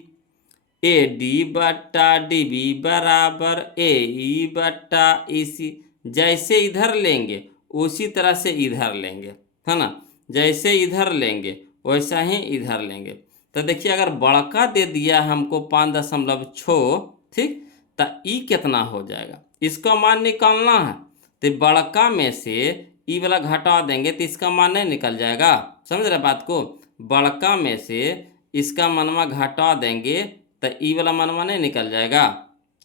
ए डी बटा डी बी बराबर ए ई बटा ई सी। जैसे इधर लेंगे उसी तरह से इधर लेंगे, है ना, जैसे इधर लेंगे वैसा ही इधर लेंगे। तो देखिए अगर बड़का दे दिया हमको 5.6, ठीक, तो ई कितना हो जाएगा, इसका मान निकालना है। तो बड़का में से ई वाला घटा देंगे तो इसका मान नहीं निकल जाएगा, समझ रहे बात को। बड़का में से इसका मनवा घटा देंगे तो ई वाला मनवा नहीं निकल जाएगा,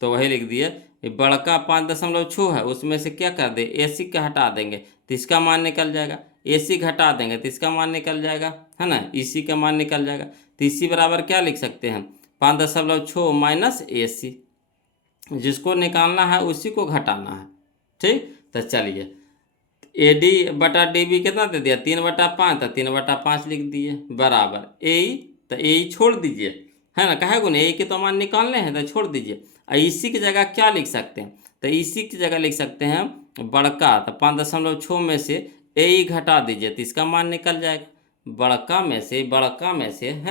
तो वही लिख दिए बड़का 5.6 है, उसमें से क्या कर दे ए सी का हटा देंगे तो इसका मान निकल जाएगा, ए सी घटा देंगे तो इसका मान निकल जाएगा, है ना, इसी का मान निकल जाएगा। तो इसी बराबर क्या लिख सकते हैं 5.6 माइनस ए सी, जिसको निकालना है उसी को घटाना है, ठीक। तो चलिए ए डी बटा डी बी कितना दे दिया, 3/5, तो 3/5 लिख दिए बराबर ए ई, तो ए ई छोड़ दीजिए, है ना, कहे गुने ए के तो मान निकालने हैं तो छोड़ दीजिए। और इसी की जगह क्या लिख सकते हैं, तो इसी की जगह लिख सकते हैं बड़का, तो 5.6 में से ए ई घटा दीजिए तो इसका मान निकल जाएगा। बड़का में से है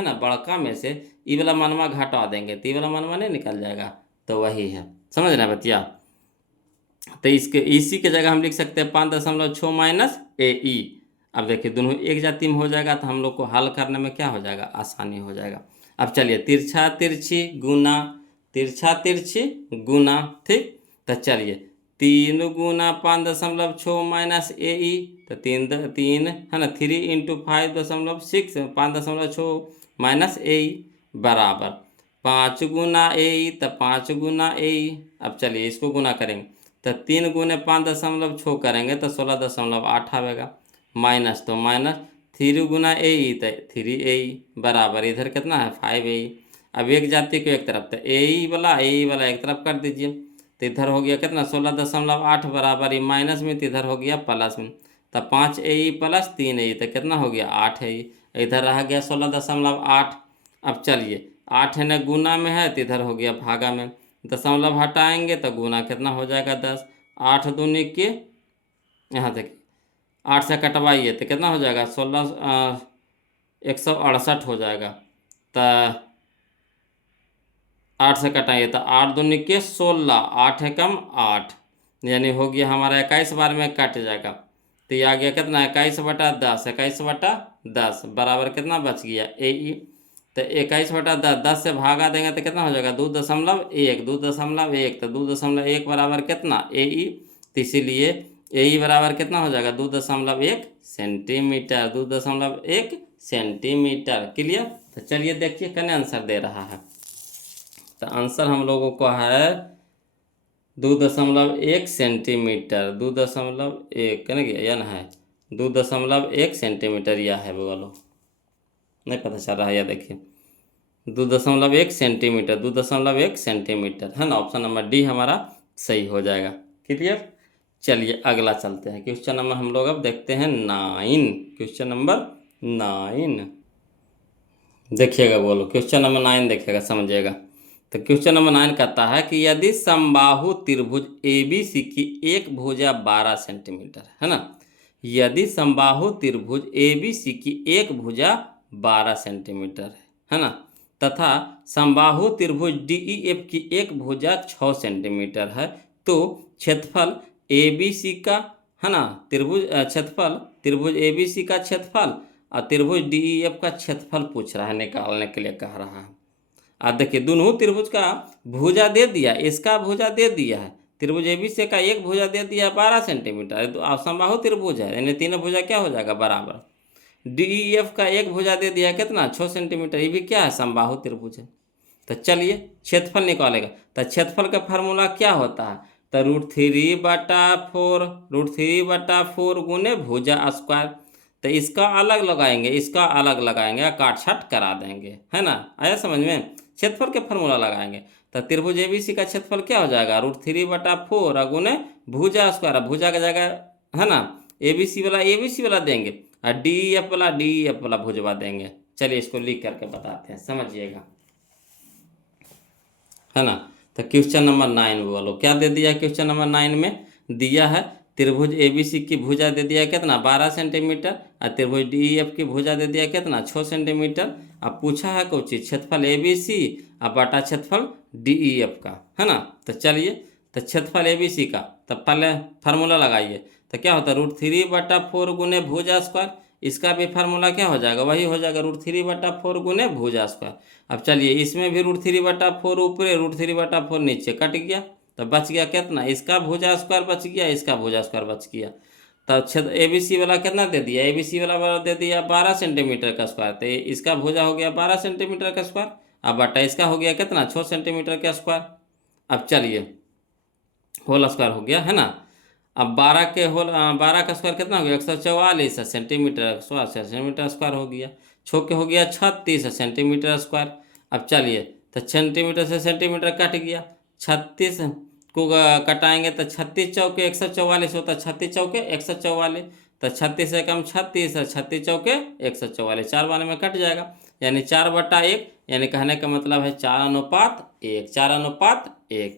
ना, बड़का में से ई वाला मनवा घटा देंगे तो ई वाला मनवा नहीं निकल जाएगा, तो वही है, समझ रहे हैं बतिया। तो इसके इसी के जगह हम लिख सकते हैं 5.6 माइनस ए ई। अब देखिए दोनों एक जाति में हो जाएगा तो हम लोग को हल करने में क्या हो जाएगा, आसानी हो जाएगा। अब चलिए तिरछा तिरछी गुना, ठीक। तो चलिए 3 गुना 5.6 माइनस ए ई, तो 3 है ना, 3 इंटू 5.6 5.6 माइनस ए ई बराबर 5 गुना ए ई, तो 5 गुना ए ई। अब चलिए इसको गुना करेंगे तो 3 गुने 5.6 करेंगे तो 16.8 आएगा, माइनस तो माइनस 3 गुना ए ई, तो 3 ए ई बराबर इधर कितना है 5 ए ई। अब एक जाति को एक तरफ, तो ए ई वाला एक तरफ कर दीजिए, तो इधर हो गया कितना 16.8 बराबर, ये माइनस में तो इधर हो गया प्लस में, तो 5 ए ई प्लस 3 ए ई, तो कितना हो गया 8 ए ई, इधर रह गया 16.8। अब चलिए 8 है ना गुना में है तो इधर हो गया भागा में, दशमलव हटाएंगे तो गुना कितना हो जाएगा 10, 8 दूनी के यहाँ तक 8 से कटवाइए तो कितना हो जाएगा 168 हो जाएगा, तो 8 से कटाइए तो 8 दूनी के 16, 8 है कम 8, यानी हो गया हमारा 21 बार में कट जाएगा, तो ये आ गया कितना 21/10 बराबर कितना बच गया ए ई। तो 21/10 10 से भागा देंगे तो कितना हो जाएगा 2.1 तो 2.1 बराबर कितना ए ई, तो इसीलिए ए ई बराबर कितना हो जाएगा 2.1 सेंटीमीटर, 2.1 सेंटीमीटर। क्लियर। तो चलिए देखिए कने आंसर दे रहा है, तो आंसर हम लोगों को है 2.1 सेंटीमीटर, 2.1 कहने गया या ना है 2.1 सेंटीमीटर, यह है बोलो नहीं पता चल रहा है, या देखिए 2.1 सेंटीमीटर, 2.1 सेंटीमीटर है ना, ऑप्शन नंबर डी हमारा सही हो जाएगा। क्लियर। चलिए अगला चलते हैं, क्वेश्चन नंबर हम लोग अब देखते हैं 9, क्वेश्चन नंबर 9 देखिएगा, बोलो क्वेश्चन नंबर 9 देखिएगा समझिएगा। तो क्वेश्चन नंबर 9 कहता है कि यदि समबाहु त्रिभुज ABC की एक भुजा 12 सेंटीमीटर है ना, यदि समबाहु त्रिभुज ABC की एक भुजा 12 सेंटीमीटर है ना, तथा समबाहु त्रिभुज DEF की एक भुजा 6 सेंटीमीटर है, तो क्षेत्रफल ABC का है ना, त्रिभुज ABC का क्षेत्रफल और त्रिभुज DEF का क्षेत्रफल पूछ रहा है, निकालने के लिए कह रहा है। अब देखिए दोनों त्रिभुज का भुजा दे दिया, इसका भुजा दे दिया है, त्रिभुज ABC का एक भुजा दे दिया 12 सेंटीमीटर, तो समबाहु त्रिभुज है यानी तीनों भुजा क्या हो जाएगा बराबर। DEF का एक भुजा दे दिया कितना 6 सेंटीमीटर, ये भी क्या है समबाहु त्रिभुज है। तो चलिए क्षेत्रफल निकालेगा, तो क्षेत्रफल का फार्मूला क्या होता है, तो √3/4 गुने भुजा स्क्वायर, तो इसका अलग लगाएंगे काट छाट करा देंगे, है ना, आया समझ में। क्षेत्रफल के फार्मूला लगाएंगे तो त्रिभुज ABC का क्षेत्रफल क्या हो जाएगा √3/4 गुने भुजा स्क्वायर, भुजा की जगह है ना ABC वाला देंगे और DEF वाला भुजवा देंगे। चलिए इसको लिख करके बताते हैं, समझिएगा, है ना। तो क्वेश्चन नंबर 9 बोलो क्या दे दिया, क्वेश्चन नंबर 9 में दिया है त्रिभुज ABC की भुजा दे दिया कितना 12 सेंटीमीटर और त्रिभुज DEF की भुजा दे दिया कितना 6 सेंटीमीटर। अब पूछा है कोई चीज क्षेत्रफल ABC और बटा क्षेत्रफल DEF का, है ना। तो चलिए तो क्षेत्रफल ABC का, तो पहले फार्मूला लगाइए, तो क्या होता है √3/4 गुने भुजा स्क्वायर, इसका भी फार्मूला क्या हो जाएगा वही हो जाएगा √3/4 गुने भुजा स्क्वायर। अब चलिए इसमें भी √3/4 ऊपर √3/4 नीचे कट गया, तो बच गया कितना, इसका भुजा स्क्वायर बच गया, इसका भुजा स्क्वायर बच गया। तो क्षेत्र ABC वाला कितना दे दिया, ABC वाला दे दिया 12 सेंटीमीटर का स्क्वायर, तो इसका भुजा हो गया 12 सेंटीमीटर का स्क्वायर, अब बटा इसका हो गया कितना 6 सेंटीमीटर का स्क्वायर। अब चलिए होल स्क्वायर हो गया, है ना। अब 12 का स्क्वायर कितना हो गया 144 सेंटीमीटर स्क्वायर हो गया, 6 के हो गया 36 सेंटीमीटर स्क्वायर। अब चलिए तो सेंटीमीटर से सेंटीमीटर कट गया, 36 को कटाएंगे तो 36 चौके 144 होता है, 36 चौके 144, तो 36 से कम 36 है, 36 चौके 144, 4 बार में कट जाएगा, यानी 4/1, यानी कहने का मतलब है 4:1, 4:1,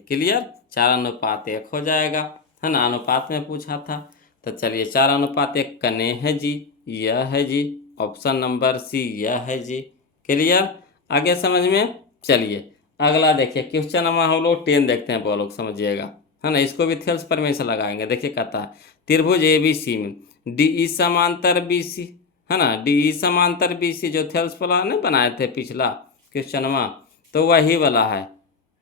क्लियर, 4:1 हो जाएगा, है ना, अनुपात में पूछा था। तो चलिए 4:1 कने है जी, यह है जी, ऑप्शन नंबर सी यह है जी, क्लियर, आगे समझ में। चलिए अगला देखिए, क्वेश्चन नंबर हम लोग 10 देखते हैं, वो लोग समझिएगा, है ना, इसको भी थेल्स प्रमेय से लगाएंगे। देखिए कहता है त्रिभुज ABC में DE समांतर BC, है ना, DE समांतर BC जो थेल्स वाला नहीं बनाए थे पिछला क्वेश्चन में, तो वही वाला है।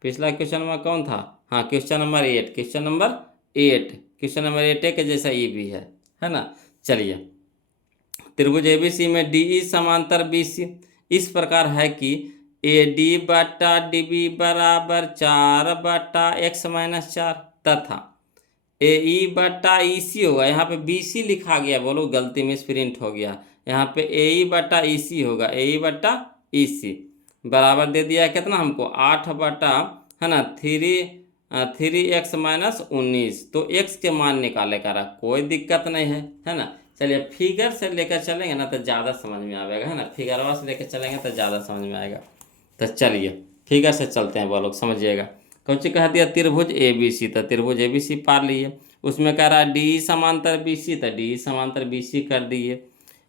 पिछला क्वेश्चन में कौन था, हाँ question number 8, question number 8, question number 8 के जैसा ये भी है ना। चलिए त्रिभुज ABC में DE समांतर BC इस प्रकार है कि AD बटा DB बराबर 4/x-4 तथा AE बटा EC होगा, यहाँ पे BC लिखा गया, बोलो गलती में प्रिंट हो गया, यहाँ पे AE बटा EC होगा, AE बटा EC बराबर दे दिया है कितना हमको 8 बटा, है ना, 3x-19, तो x के मान निकाले करा, कोई दिक्कत नहीं है ना। चलिए फिगर से लेकर चलेंगे ना तो ज़्यादा समझ में आएगा, है ना, फिगरवा से लेकर चलेंगे तो ज़्यादा समझ में आएगा। तो चलिए फिगर से चलते हैं, वो लोग समझिएगा। कौन सी कह दिया, त्रिभुज ABC, तो त्रिभुज ABC पार लिए, उसमें कह रहा है DE समांतर BC, तो DE समांतर BC कर दिए,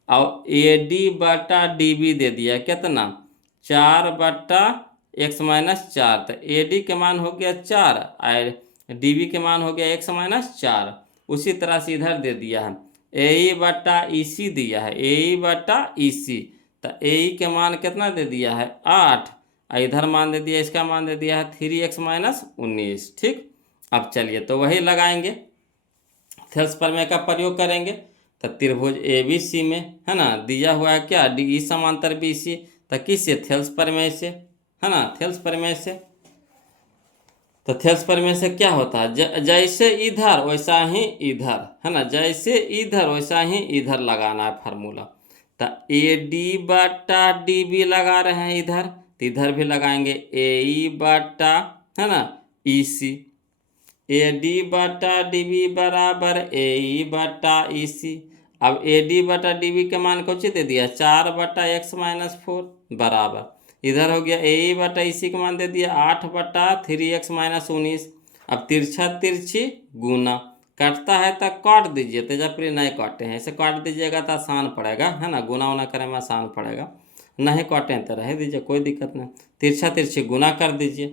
और AD बटा DB दे दिया कितना 4/x-4, तो AD के मान हो गया 4 और DB के मान हो गया x-4। उसी तरह से इधर दे दिया है AE बटा EC दिया है, AE बटा EC, तो AE के मान कितना दे दिया है 8, और इधर मान दे दिया, इसका मान दे दिया है 3x-19, ठीक। अब चलिए तो वही लगाएंगे, थेल्स प्रमेय का प्रयोग करेंगे। तो त्रिभुज ABC में, है ना, दिया हुआ है क्या DE समांतर BC, तो किससे, थेल्स प्रमेय से, है ना, थेल्स प्रमेय से। तो थेल्स प्रमेय से क्या होता है, जैसे इधर वैसा ही इधर, है ना, जैसे इधर वैसा ही इधर लगाना है फार्मूला। तो AD बटा DB लगा रहे हैं इधर, तो इधर भी लगाएंगे AE बटा, है ना, EC, AD बटा DB बराबर AE बटा EC। अब AD बटा DB के मान को दे दिया 4/x-4 बराबर, इधर हो गया AE बटा EC का मान दे दिया 8/3x-19। अब तिरछा तिरछी गुना, काटता है तो काट दीजिए, तेजाप्री नहीं काटे हैं, ऐसे काट दीजिएगा तो आसान पड़ेगा, है ना, गुना उना करने में आसान पड़ेगा, नहीं काटे हैं तो रह दीजिए, कोई दिक्कत नहीं, तिरछा तिरछी गुना कर दीजिए,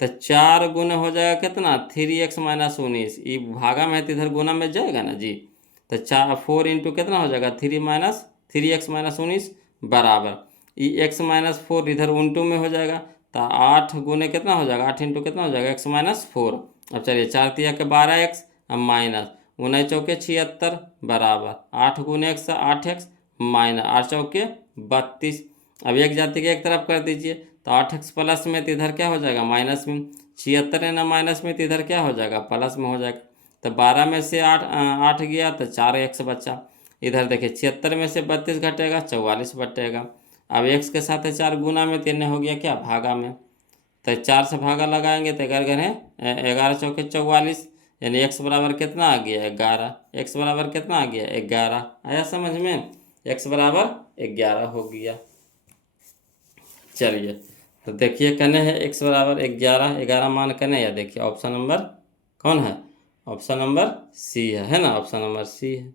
तो 4 गुना हो जाएगा कितना 3x-19, ये भागा में है तो इधर गुना में जाएगा ना जी, तो 4 इंटू कितना हो जाएगा 3x-19 बराबर, ये x-4 इधर उल्टू में हो जाएगा, तो 8 गुने कितना हो जाएगा, 8 इंटू कितना हो जाएगा x-4। अब चलिए 4 तिया के 12x, अब माइनस 19 चौके 76 बराबर 8 गुने x 8x माइनस 8 चौके 32। अब एक जाति के एक तरफ कर दीजिए, तो 8x प्लस में तो इधर क्या हो जाएगा माइनस में, 76 है ना माइनस में, तो इधर क्या हो जाएगा प्लस में हो जाएगा। तो 12 में से 8 गया तो 4x बचा, इधर देखिए 76 में से 32 घटेगा 44 बटेगा। अब x के साथ है 4 गुना में, 3 हो गया क्या भागा में, तो 4 से भागा लगाएंगे तो 11 चौके 44, यानी x बराबर कितना आ गया 11, x बराबर कितना आ गया 11, आया समझ में, x बराबर 11 हो गया। चलिए तो देखिए कने है x बराबर 11, 11 मान कने या देखिए ऑप्शन नंबर कौन है, ऑप्शन नंबर सी है ना, ऑप्शन नंबर सी है,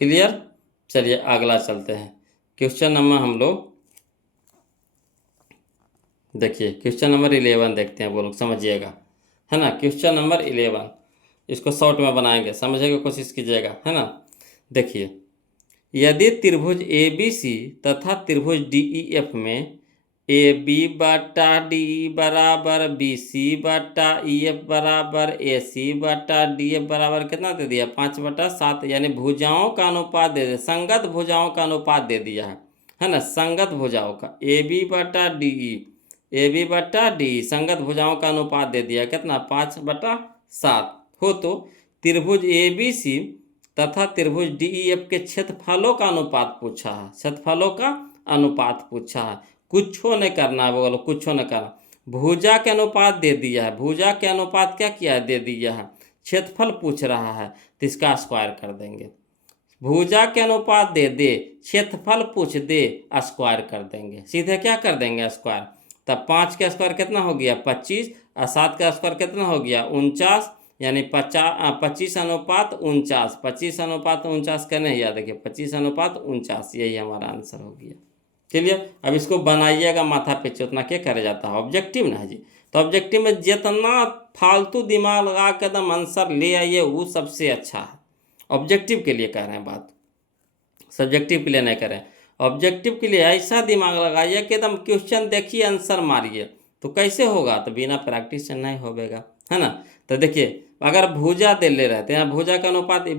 क्लियर। चलिए अगला चलते हैं, क्वेश्चन नंबर हम लोग देखिए क्वेश्चन नंबर 11 देखते हैं, वो लोग समझिएगा, है ना, क्वेश्चन नंबर 11, इसको शॉर्ट में बनाएंगे, समझने की कोशिश कीजिएगा, है ना। देखिए यदि त्रिभुज ABC तथा त्रिभुज DEF में AB बटा DE बराबर BC बटा EF बराबर AC बटा DF बराबर कितना दे दिया 5/7, यानी भुजाओं का अनुपात दे दिया, संगत भुजाओं का अनुपात दे दिया है ना, संगत भुजाओं का AB बटा DE संगत भुजाओं का अनुपात दे दिया कितना 5/7 हो, तो त्रिभुज ABC तथा त्रिभुज DEF के क्षेत्रफलों का अनुपात पूछा है, क्षेत्रफलों का अनुपात पूछा है, कुछ नहीं करना है, बोलो कुछ नहीं करना, भुजा के अनुपात दे दिया है, भुजा के अनुपात क्या किया है, दे दिया है। क्षेत्रफल पूछ रहा है तो इसका स्क्वायर कर देंगे। भुजा के अनुपात दे दे, क्षेत्रफल पूछ दे, स्क्वायर कर देंगे। सीधे क्या कर देंगे, स्क्वायर। तब 5 का स्क्वायर कितना हो गया, 25, और 7 का स्क्वायर कितना हो गया, 49, यानी 25:49, 25:49 कहने हैं, याद देखिए 25:49, यही हमारा आंसर हो गया। क्लियर। अब इसको बनाइएगा, माथा पे उतना क्या करे जाता है, ऑब्जेक्टिव ना है जी। तो ऑब्जेक्टिव में जितना फालतू दिमाग लगा के एकदम आंसर ले आइए वो सबसे अच्छा है। ऑब्जेक्टिव के लिए कह रहे हैं बात, सब्जेक्टिव के लिए नहीं करें। ऑब्जेक्टिव के लिए ऐसा दिमाग लगाइए कि एकदम क्वेश्चन देखिए आंसर मारिए। तो कैसे होगा, तो बिना प्रैक्टिस से नहीं होगा, है ना। तो देखिए अगर भुजा दे ले रहते हैं, भुजा का अनुपात दे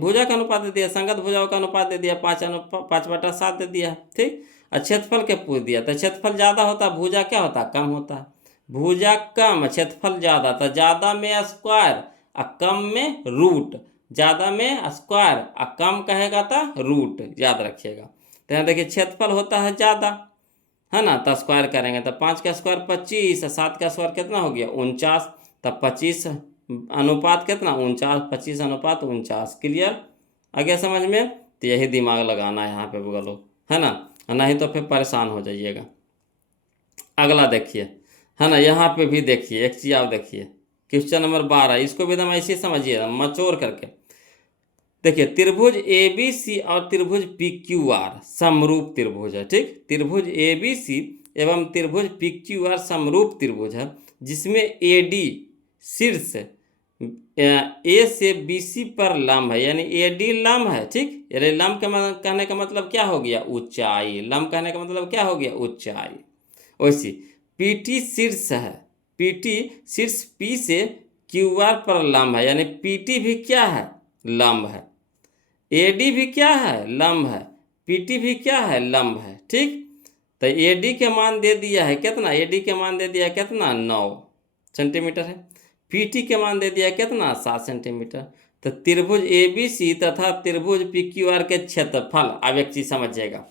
दिया, संगत भुजाओं का अनुपात दे दिया, 5/7 दे दिया, ठीक। और क्षेत्रफल के पूछ दिया, तो क्षेत्रफल ज़्यादा होता, भुजा क्या होता, कम होता। भुजा कम, क्षेत्रफल ज़्यादा, तो ज़्यादा में स्क्वायर और कम में रूट। ज़्यादा में स्क्वायर और कम कहेगा तो रूट, याद रखिएगा। तो यहाँ देखिए क्षेत्रफल होता है ज़्यादा, है ना, तो स्क्वायर करेंगे तो 5 का स्क्वायर 25, 7 का स्क्वायर कितना हो गया, 49, तब 25 अनुपात कितना, 49, 25:49। क्लियर, आ गया समझ में। तो यही दिमाग लगाना है यहाँ पे बोलो, है ना, नहीं तो फिर परेशान हो जाइएगा। अगला देखिए, है ना, यहाँ पे भी देखिए एक चीज़ आप देखिए, क्वेश्चन नंबर 12, इसको भी एकदम ऐसे समझिए मचोर करके। देखिए त्रिभुज ABC और त्रिभुज PQR समरूप त्रिभुज है, ठीक। त्रिभुज ABC एवं त्रिभुज PQR समरूप त्रिभुज है, जिसमें AD शीर्ष A से BC पर लंब है, यानी AD लंब है, ठीक। यानी लंब कहने का मतलब क्या हो गया, ऊंचाई। लंब कहने का मतलब क्या हो गया, ऊंचाई। वैसे PT शीर्ष है, PT शीर्ष P से QR पर लंब है, यानी PT भी क्या है, लंब है। AD भी क्या है, लंब है। PT भी क्या है, लंब है, ठीक। तो AD के मान दे दिया है कितना, AD के मान दे दिया है कितना, 9 सेंटीमीटर है। PT के मान दे दिया है कितना, 7 सेंटीमीटर। तो त्रिभुज ABC तथा त्रिभुज PQR के क्षेत्रफल, अब एक चीज समझिएगा,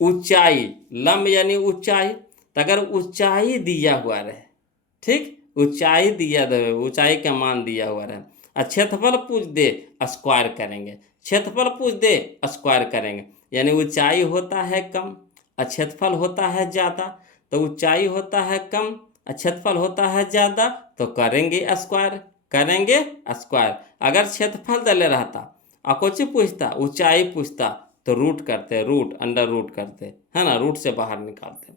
ऊंचाई, लंब यानी ऊंचाई, तो अगर ऊंचाई दिया हुआ रहे, ठीक, ऊंचाई दिया रहे, ऊंचाई का मान दिया हुआ रहे, क्षेत्रफल पूछ दे, स्क्वायर करेंगे। क्षेत्रफल पूछ दे, स्क्वायर करेंगे, यानी ऊंचाई होता है कम, क्षेत्रफल होता है ज़्यादा। तो ऊंचाई होता है कम, क्षेत्रफल होता है ज़्यादा, तो करेंगे स्क्वायर, करेंगे स्क्वायर। अगर क्षेत्रफल दले रहता और कुछ पूछता, ऊंचाई पूछता, तो रूट करते, रूट अंडर रूट करते, है ना, रूट से बाहर निकालते।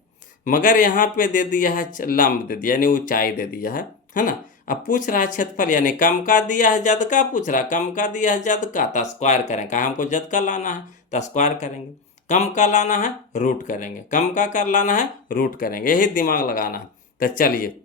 मगर यहाँ पे दे दिया है लंब दे दिया, यानी ऊंचाई दे दिया है ना। अब पूछ रहा है क्षेत्रफल, यानी कम का दिया है जद का पूछ रहा है, कम का दिया है जद का, तो स्क्वायर करें। कहा हमको जद का लाना है तो स्क्वायर करेंगे, कम का लाना है रूट करेंगे, कम का कर लाना है रूट करेंगे, यही दिमाग लगाना है। तो चलिए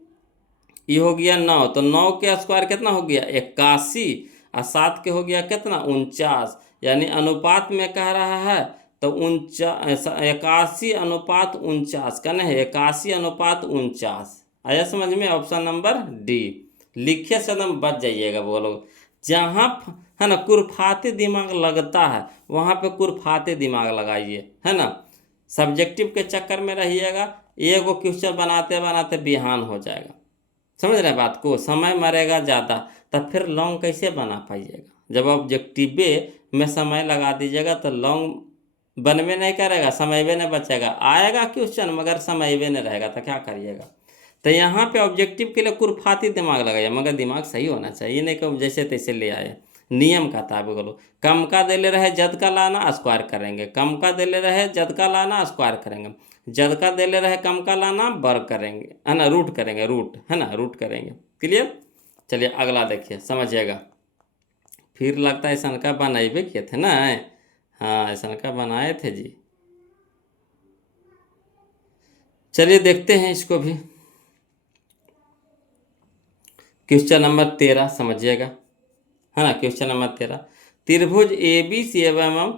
ये हो गया 9, तो 9 के स्क्वायर कितना हो गया, 81, और 7 के हो गया कितना, 49, यानी अनुपात में कह रहा है तो 81:49 कहना है, 81:49 आया समझ में। ऑप्शन नंबर डी लिखिए, से एकदम बच जाइएगा बोलो। जहाँ है ना कुरफाते दिमाग लगता है वहाँ पे कुरफाते दिमाग लगाइए, है ना। सब्जेक्टिव के चक्कर में रहिएगा, एगो क्वेश्चन बनाते बनाते बिहान हो जाएगा, समझ रहे बात को, समय मरेगा ज़्यादा, तब फिर लॉन्ग कैसे बना पाइएगा। जब ऑब्जेक्टिव में समय लगा दीजिएगा तो लॉन्ग बनवे नहीं करेगा, समय भी नहीं बचेगा, आएगा क्वेश्चन मगर समय भी नहीं रहेगा, तो क्या करिएगा। तो यहाँ पे ऑब्जेक्टिव के लिए कुरफाती दिमाग लगाइए, मगर दिमाग सही होना चाहिए, नहीं कि जैसे तैसे ले आए। नियम का था बोलो, कम का दे ले रहे जद का लाना स्क्वायर करेंगे, कम का दे ले रहे जद का लाना स्क्वायर करेंगे, जद का दे ले रहे कम का लाना वर्ग करेंगे, है ना, रूट करेंगे, रूट, है ना, रूट करेंगे। क्लियर। चलिए अगला देखिए समझिएगा। फिर लगता है ऐसा का बनाए किए थे ना, हाँ ऐसा का बनाए थे जी। चलिए देखते हैं इसको भी। क्वेश्चन नंबर 13 समझिएगा, है ना। क्वेश्चन नंबर 13, त्रिभुज ABC एवं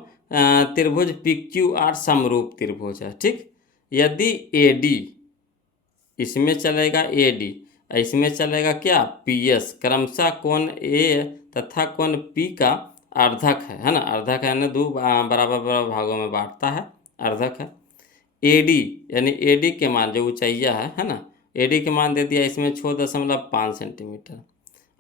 त्रिभुज PQR समरूप त्रिभुज है, ठीक। यदि AD, इसमें चलेगा AD, इसमें चलेगा क्या PS, क्रमशः कोण A तथा कोण P का अर्धक है ना, अर्धक है, यानी दो बराबर बराबर भागों में बांटता है, अर्धक है। AD यानी AD के मान जो ऊंचाइया है ना, एडी के मान दे दिया इसमें 6.5 सेंटीमीटर।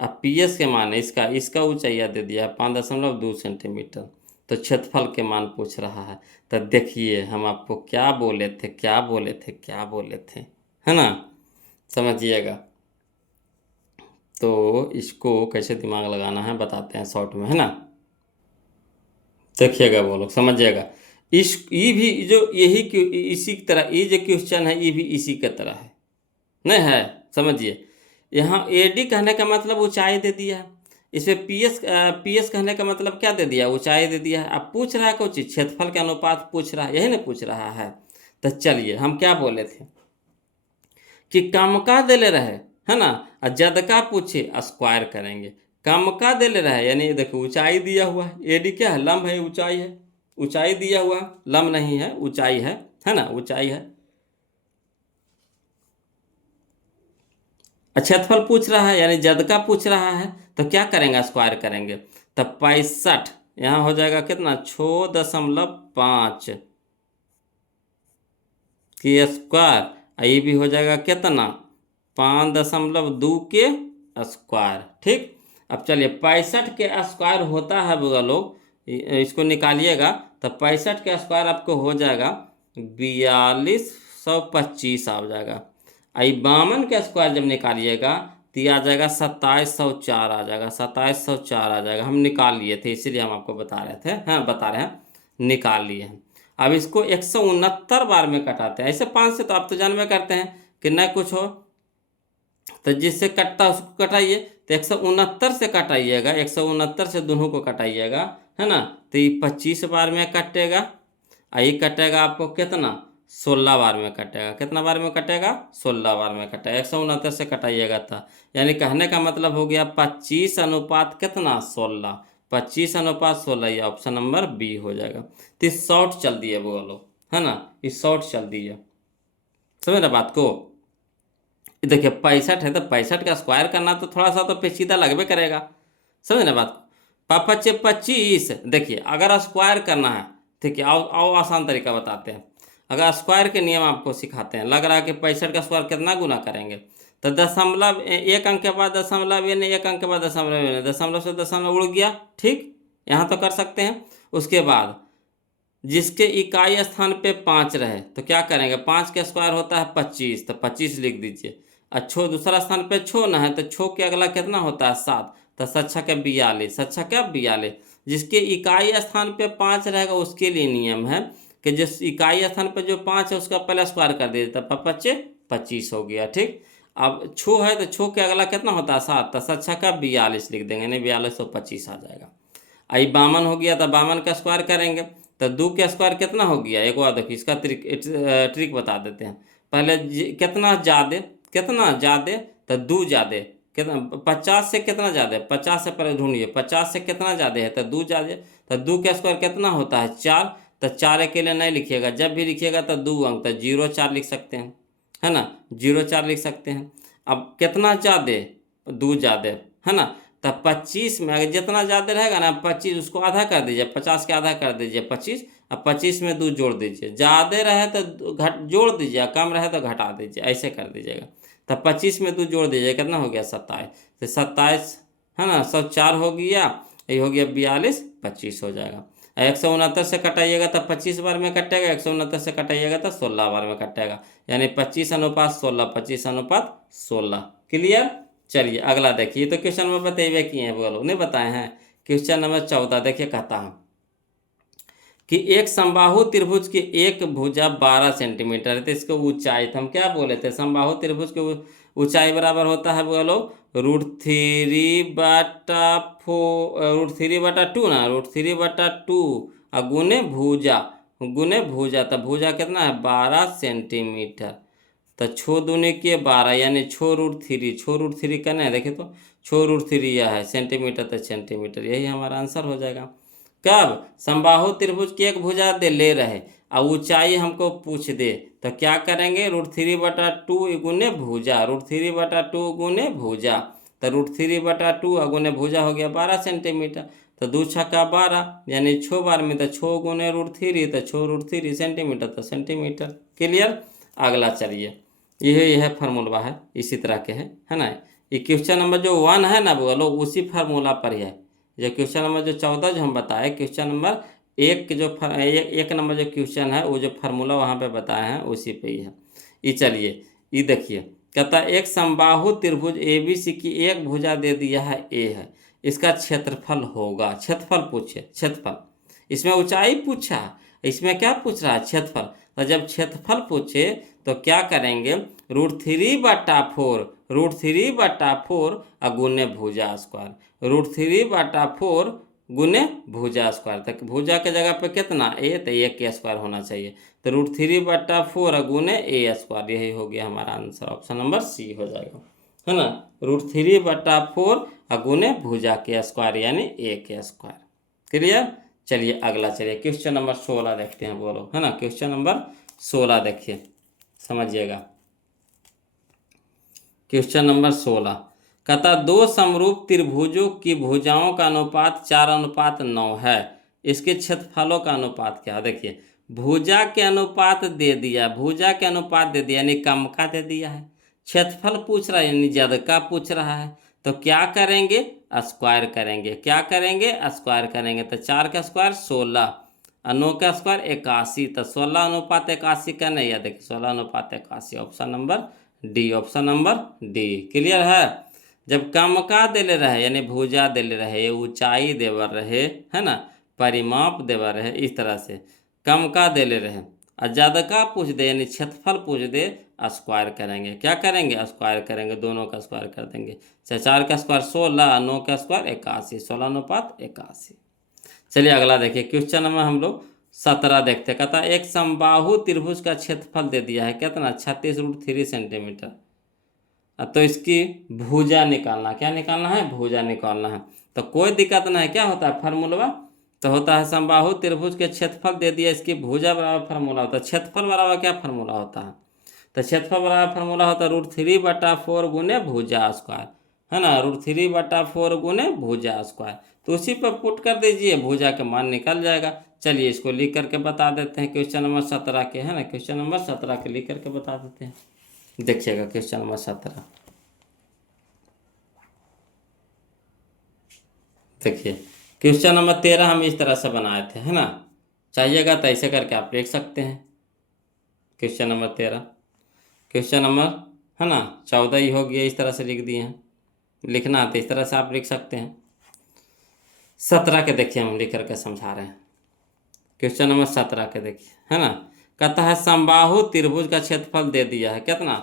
अब पीएस के मान है इसका इसका ऊंचाई दे दिया 5.2 सेंटीमीटर। तो क्षेत्रफल के मान पूछ रहा है। तो देखिए हम आपको क्या बोले थे क्या बोले थे क्या बोले थे, है ना, समझिएगा। तो इसको कैसे दिमाग लगाना है बताते हैं शॉर्ट में, है ना। देखिएगा वो लोग समझिएगा। इस ये भी जो यही इसी की तरह ये जो क्वेश्चन है ये भी इसी की तरह है, नहीं है, समझिए। यहाँ एडी कहने का मतलब ऊंचाई दे दिया है, इसमें पीएस कहने का मतलब क्या दे दिया, ऊंचाई दे दिया है। अब पूछ रहा है कुछ क्षेत्रफल के अनुपात पूछ रहा है, यही ना पूछ रहा है। तो चलिए हम क्या बोले थे कि कम का दे ले रहे, है ना, और जद का पूछे स्क्वायर करेंगे। कम का दे ले रहा है यानी देखो ऊंचाई दिया हुआ है, एडी क्या है, लंब है, ऊंचाई है, ऊंचाई दिया हुआ है, लंब नहीं है, ऊंचाई है ना, ऊंचाई है। क्षेत्रफल पूछ रहा है यानी जद का पूछ रहा है, तो क्या करेंगे, स्क्वायर करेंगे। तो 65 यहाँ हो जाएगा कितना 6.5 के स्क्वायर, ये भी हो जाएगा कितना 5.2 के स्क्वायर। ठीक, अब चलिए 65 के स्क्वायर होता है बुआ लोग, इसको निकालिएगा। तो 65 के स्क्वायर आपको हो जाएगा 4225 आ जाएगा। आई 52 के स्क्वायर जब निकालिएगा तो ये आ जाएगा 2704 आ जाएगा, 2704 आ जाएगा। हम निकाल लिए थे इसीलिए हम आपको बता रहे थे, हाँ बता रहे हैं, निकाल लिए हैं। अब इसको 169 बार में कटाते हैं, ऐसे 5 से तो आप तो जानवे करते हैं कि न कुछ हो तो जिससे कटता उसको कटाइए। तो 169 से कटाइएगा, 169 से दोनों को कटाइएगा, है ना। तो ये 25 बार में कटेगा, ये कटेगा आपको कितना 16 बार में कटेगा। कितना बार में कटेगा 16 बार में कटेगा, 169 से कटाइएगा था। यानी कहने का मतलब हो गया 25 अनुपात कितना 16, 25 अनुपात 16, ये ऑप्शन नंबर बी हो जाएगा। तो शॉर्ट चल दिए बोलो, है ना, इस शॉर्ट चल दिए, समझ ना बात को। देखिए 65 है तो 65 का स्क्वायर करना तो थोड़ा सा तो पेचीदा लगबे करेगा, समझ ना बात को। 5×5 = 25। देखिए अगर स्क्वायर करना है, ठीक है, आओ आओ आसान तरीका बताते हैं। अगर स्क्वायर के नियम आपको सिखाते हैं, लग रहा है कि 65 का स्क्वायर कितना गुना करेंगे, तो दशमलव एक अंक के बाद दशमलव यानी एक अंक के बाद दशमलव यानी दशमलव से दशमलव उड़ गया, ठीक, यहाँ तो कर सकते हैं। उसके बाद जिसके इकाई स्थान पे 5 रहे तो क्या करेंगे, 5 का स्क्वायर होता है 25, तो 25 लिख दीजिए। अच्छो दूसरा स्थान पे छो ना है तो छो के अगला कितना होता है 7, तो 7×6 = 42, 7×6 = 42। जिसके इकाई स्थान पे 5 रहेगा उसके लिए नियम है कि जिस इकाई स्थान पे जो 5 है उसका पहले स्क्वायर कर दीजिए, तो 5×5 = 25 हो गया, ठीक। अब छो है तो छो के अगला कितना होता है 7, तो 7×6 = 42 लिख देंगे, नहीं 4225 आ जाएगा। आई 52 हो गया तो 52 का स्क्वायर करेंगे, तो 2 का स्क्वायर कितना हो गया, एक बार देखिए इसका ट्रिक बता देते हैं। पहले कितना ज़्यादा तो 2 ज़्यादा, कितना 50 से कितना ज़्यादा, 50 से पहले ढूंढिए 50 से कितना ज़्यादा है तो 2 ज़्यादा। तो 2 का स्क्वायर कितना होता है 4, तो 4 के लिए नहीं लिखिएगा, जब भी लिखिएगा तो 2 अंक, तो 0×4 लिख सकते हैं, है ना, 0×4 लिख सकते हैं। अब कितना ज़्यादा 2 ज़्यादा, है ना। तो 25 में अगर जितना ज़्यादा रहेगा ना 25 उसको आधा कर दीजिए, 50 के आधा कर दीजिए 25, अब 25 में 2 जोड़ दीजिए, ज़्यादा रहे तो घट जोड़ दीजिए, कम रहे तो घटा दीजिए, ऐसे कर दीजिएगा। तो 25 में 2 जोड़ दीजिए, कितना हो गया 27, तो 27 है ना 104 हो गया, ये हो गया 4225 हो जाएगा। 169 से कटाइएगा तो 25 बार में कटेगा, 169 से कटाइएगा तो 16 बार में कटेगा, यानी 25:16, 25:16। क्लियर। चलिए अगला देखिए, तो क्वेश्चन में बताइए किए हैं बोलो, नहीं बताए हैं। क्वेश्चन नंबर 14 देखिए, कहता हूँ कि एक समबाहु त्रिभुज की एक भुजा 12 सेंटीमीटर है, तो इसको ऊंचाई हम क्या बोले थे, समबाहु त्रिभुज की ऊंचाई बराबर होता है बोलो √3/2 ना, √3/2 गुने भुजा, तो भुजा कितना है 12 सेंटीमीटर। तो 6 दूनी के 12 यानी 6√3 करना है, देखिए तो 6√3 यह है, सेंटीमीटर तो सेंटीमीटर, यही हमारा आंसर हो जाएगा। कब समबाहु त्रिभुज की एक भुजा दे ले रहे और ऊंचाई हमको पूछ दे, तो क्या करेंगे √3/2 गुने भुजा, √3/2 गुने भुजा, तो √3/2 गुने भुजा हो गया 12 सेंटीमीटर। तो 2×6 = 12 यानी 6 बार में, तो 6 गुने √3, तो 6√3 सेंटीमीटर, तो सेंटीमीटर। क्लियर। अगला चलिए यह फार्मूला है, इसी तरह के है ना। ये क्वेश्चन नंबर जो 1 है ना बोलो, उसी फार्मूला पर ही है। जो क्वेश्चन नंबर जो 14 जो हम बताए, क्वेश्चन नंबर एक जो एक नंबर जो क्वेश्चन है, वो जो फार्मूला वहाँ पे बताए हैं उसी पे ही है। ये चलिए, ये देखिए, कहता है एक समबाहु त्रिभुज ABC की एक भुजा दे दिया है A है, इसका क्षेत्रफल होगा। क्षेत्रफल पूछे, क्षेत्रफल, इसमें ऊंचाई पूछा, इसमें क्या पूछ रहा है, क्षेत्रफल। तो जब क्षेत्रफल पूछे तो क्या करेंगे, √3/4, √3/4 गुने भुजा स्क्वायर, √3/4 गुने भुजा स्क्वायर। तक भुजा के जगह पे कितना A, तो A के स्क्वायर होना चाहिए। तो √3/4 गुने A स्क्वायर, यही हो गया हमारा आंसर, ऑप्शन नंबर C हो जाएगा, है ना। √3/4 गुने भुजा के स्क्वायर यानी A के स्क्वायर। क्लियर। चलिए अगला, चलिए क्वेश्चन नंबर 16 देखते हैं, बोलो, है ना। क्वेश्चन नंबर 16 देखिए, समझिएगा। क्वेश्चन नंबर 16 कहता दो समरूप त्रिभुजों की भुजाओं का अनुपात 4:9 है, इसके क्षेत्रफलों का अनुपात क्या है। देखिए, भुजा के अनुपात दे दिया, भुजा के अनुपात दे दिया यानी कम का दे दिया है, क्षेत्रफल पूछ रहा है यानी ज्यादा का पूछ रहा है। तो क्या करेंगे, स्क्वायर करेंगे। क्या करेंगे, स्क्वायर करेंगे। तो 4 का स्क्वायर 16 और 9 का स्क्वायर 81, तो 16:81 का नहीं है। देखिए 16:81, option number D, option number D. Clear है। जब कम का देले रहे यानी भुजा देले रहे, ऊंचाई देवर रहे, है ना, परिमाप देवर रहे, इस तरह से कम का देले रहे और ज्यादा का पूछ दे यानी क्षेत्रफल पूछ दे, स्क्वायर करेंगे। क्या करेंगे, स्क्वायर करेंगे, दोनों का स्क्वायर कर देंगे। 4 का स्क्वायर 16, 9 का स्क्वायर 81, 16:81। चलिए अगला देखिए, क्वेश्चन नंबर हम लोग 17 देखते हैं। कहता एक समबाहु त्रिभुज का क्षेत्रफल दे दिया है, कितना, 36√3 सेंटीमीटर। तो इसकी भुजा निकालना, क्या निकालना है, भुजा निकालना है। तो कोई दिक्कत नहीं है, क्या होता है फार्मूला, तो होता है समबाहु त्रिभुज के क्षेत्रफल दे दिया, इसकी भुजा बराबर फार्मूला होता है। क्षेत्रफल बराबर क्या फार्मूला होता है, तो क्षेत्रफल बराबर फार्मूला होता है √3/4 गुने भुजा स्क्वायर, है ना, √3/4 गुने भुजा स्क्वायर। तो उसी पर पुट कर दीजिए, भुजा का मान निकल जाएगा। चलिए इसको लिख करके बता देते हैं, क्वेश्चन नंबर 17 के, है ना, क्वेश्चन नंबर 17 के लिख करके बता देते हैं। देखिएगा क्वेश्चन नंबर 17, देखिए क्वेश्चन नंबर 13 हम इस तरह से बनाए थे, है ना। चाहिएगा तो ऐसे करके आप लिख सकते हैं। क्वेश्चन नंबर 13, क्वेश्चन नंबर, है ना, 14 ही हो गया, इस तरह से लिख दिए हैं। लिखना है तो इस तरह से आप लिख सकते हैं। 17 के देखिए हम लिख करके समझा रहे हैं। क्वेश्चन नंबर 17 के देखिए, है ना। कहता है समबाहु त्रिभुज का क्षेत्रफल दे दिया है, कितना,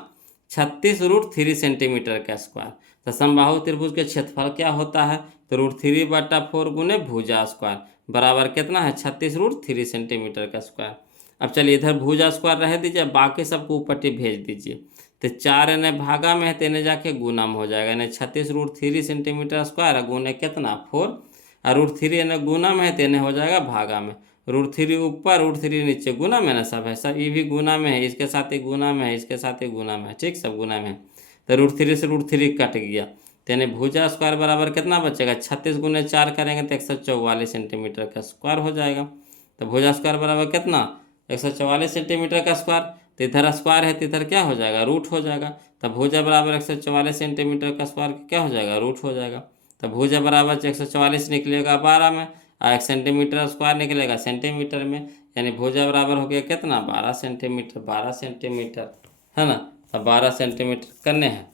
36√3 सेंटीमीटर का स्क्वायर। तो समबाहु त्रिभुज के क्षेत्रफल क्या होता है, तो √3/4 गुने भुजा स्क्वायर बराबर कितना है, 36√3 सेंटीमीटर का स्क्वायर। अब चलिए इधर भुजा स्क्वायर रह दीजिए, बाकी सबको ऊपर भेज दीजिए। तो 4 इन्हें भागा में है तो इन्हें जाके गुना में हो जाएगा, यानी 36√3 सेंटीमीटर स्क्वायर गुने कितना 4, और √3 इन्हें गुना में है तो इन्हें हो जाएगा भागा में। √3 ऊपर √3 नीचे, गुना में ना सब है, सब ये भी गुना में है, इसके साथ ही गुना में है, इसके साथ ही गुना में है, ठीक, सब गुना में है। तो √3 से √3 कट गया, तो यानी भुजा स्क्वायर बराबर कितना बचेगा, 36 गुने 4 करेंगे तो 144 सेंटीमीटर का स्क्वायर हो जाएगा। तो भुजा स्क्वायर बराबर कितना, 144 सेंटीमीटर का स्क्वायर। तो इधर स्क्वायर है तो इधर क्या हो जाएगा, रूट हो जाएगा। तो भुजा बराबर 144 सेंटीमीटर का स्क्वायर क्या हो जाएगा, रूट हो जाएगा। तो भुजा बराबर 144 निकलेगा 12 में, और 1 सेंटीमीटर स्क्वायर निकलेगा सेंटीमीटर में, यानी भुजा बराबर हो गया कितना, 12 सेंटीमीटर, 12 सेंटीमीटर, है ना। तो 12 सेंटीमीटर करने हैं,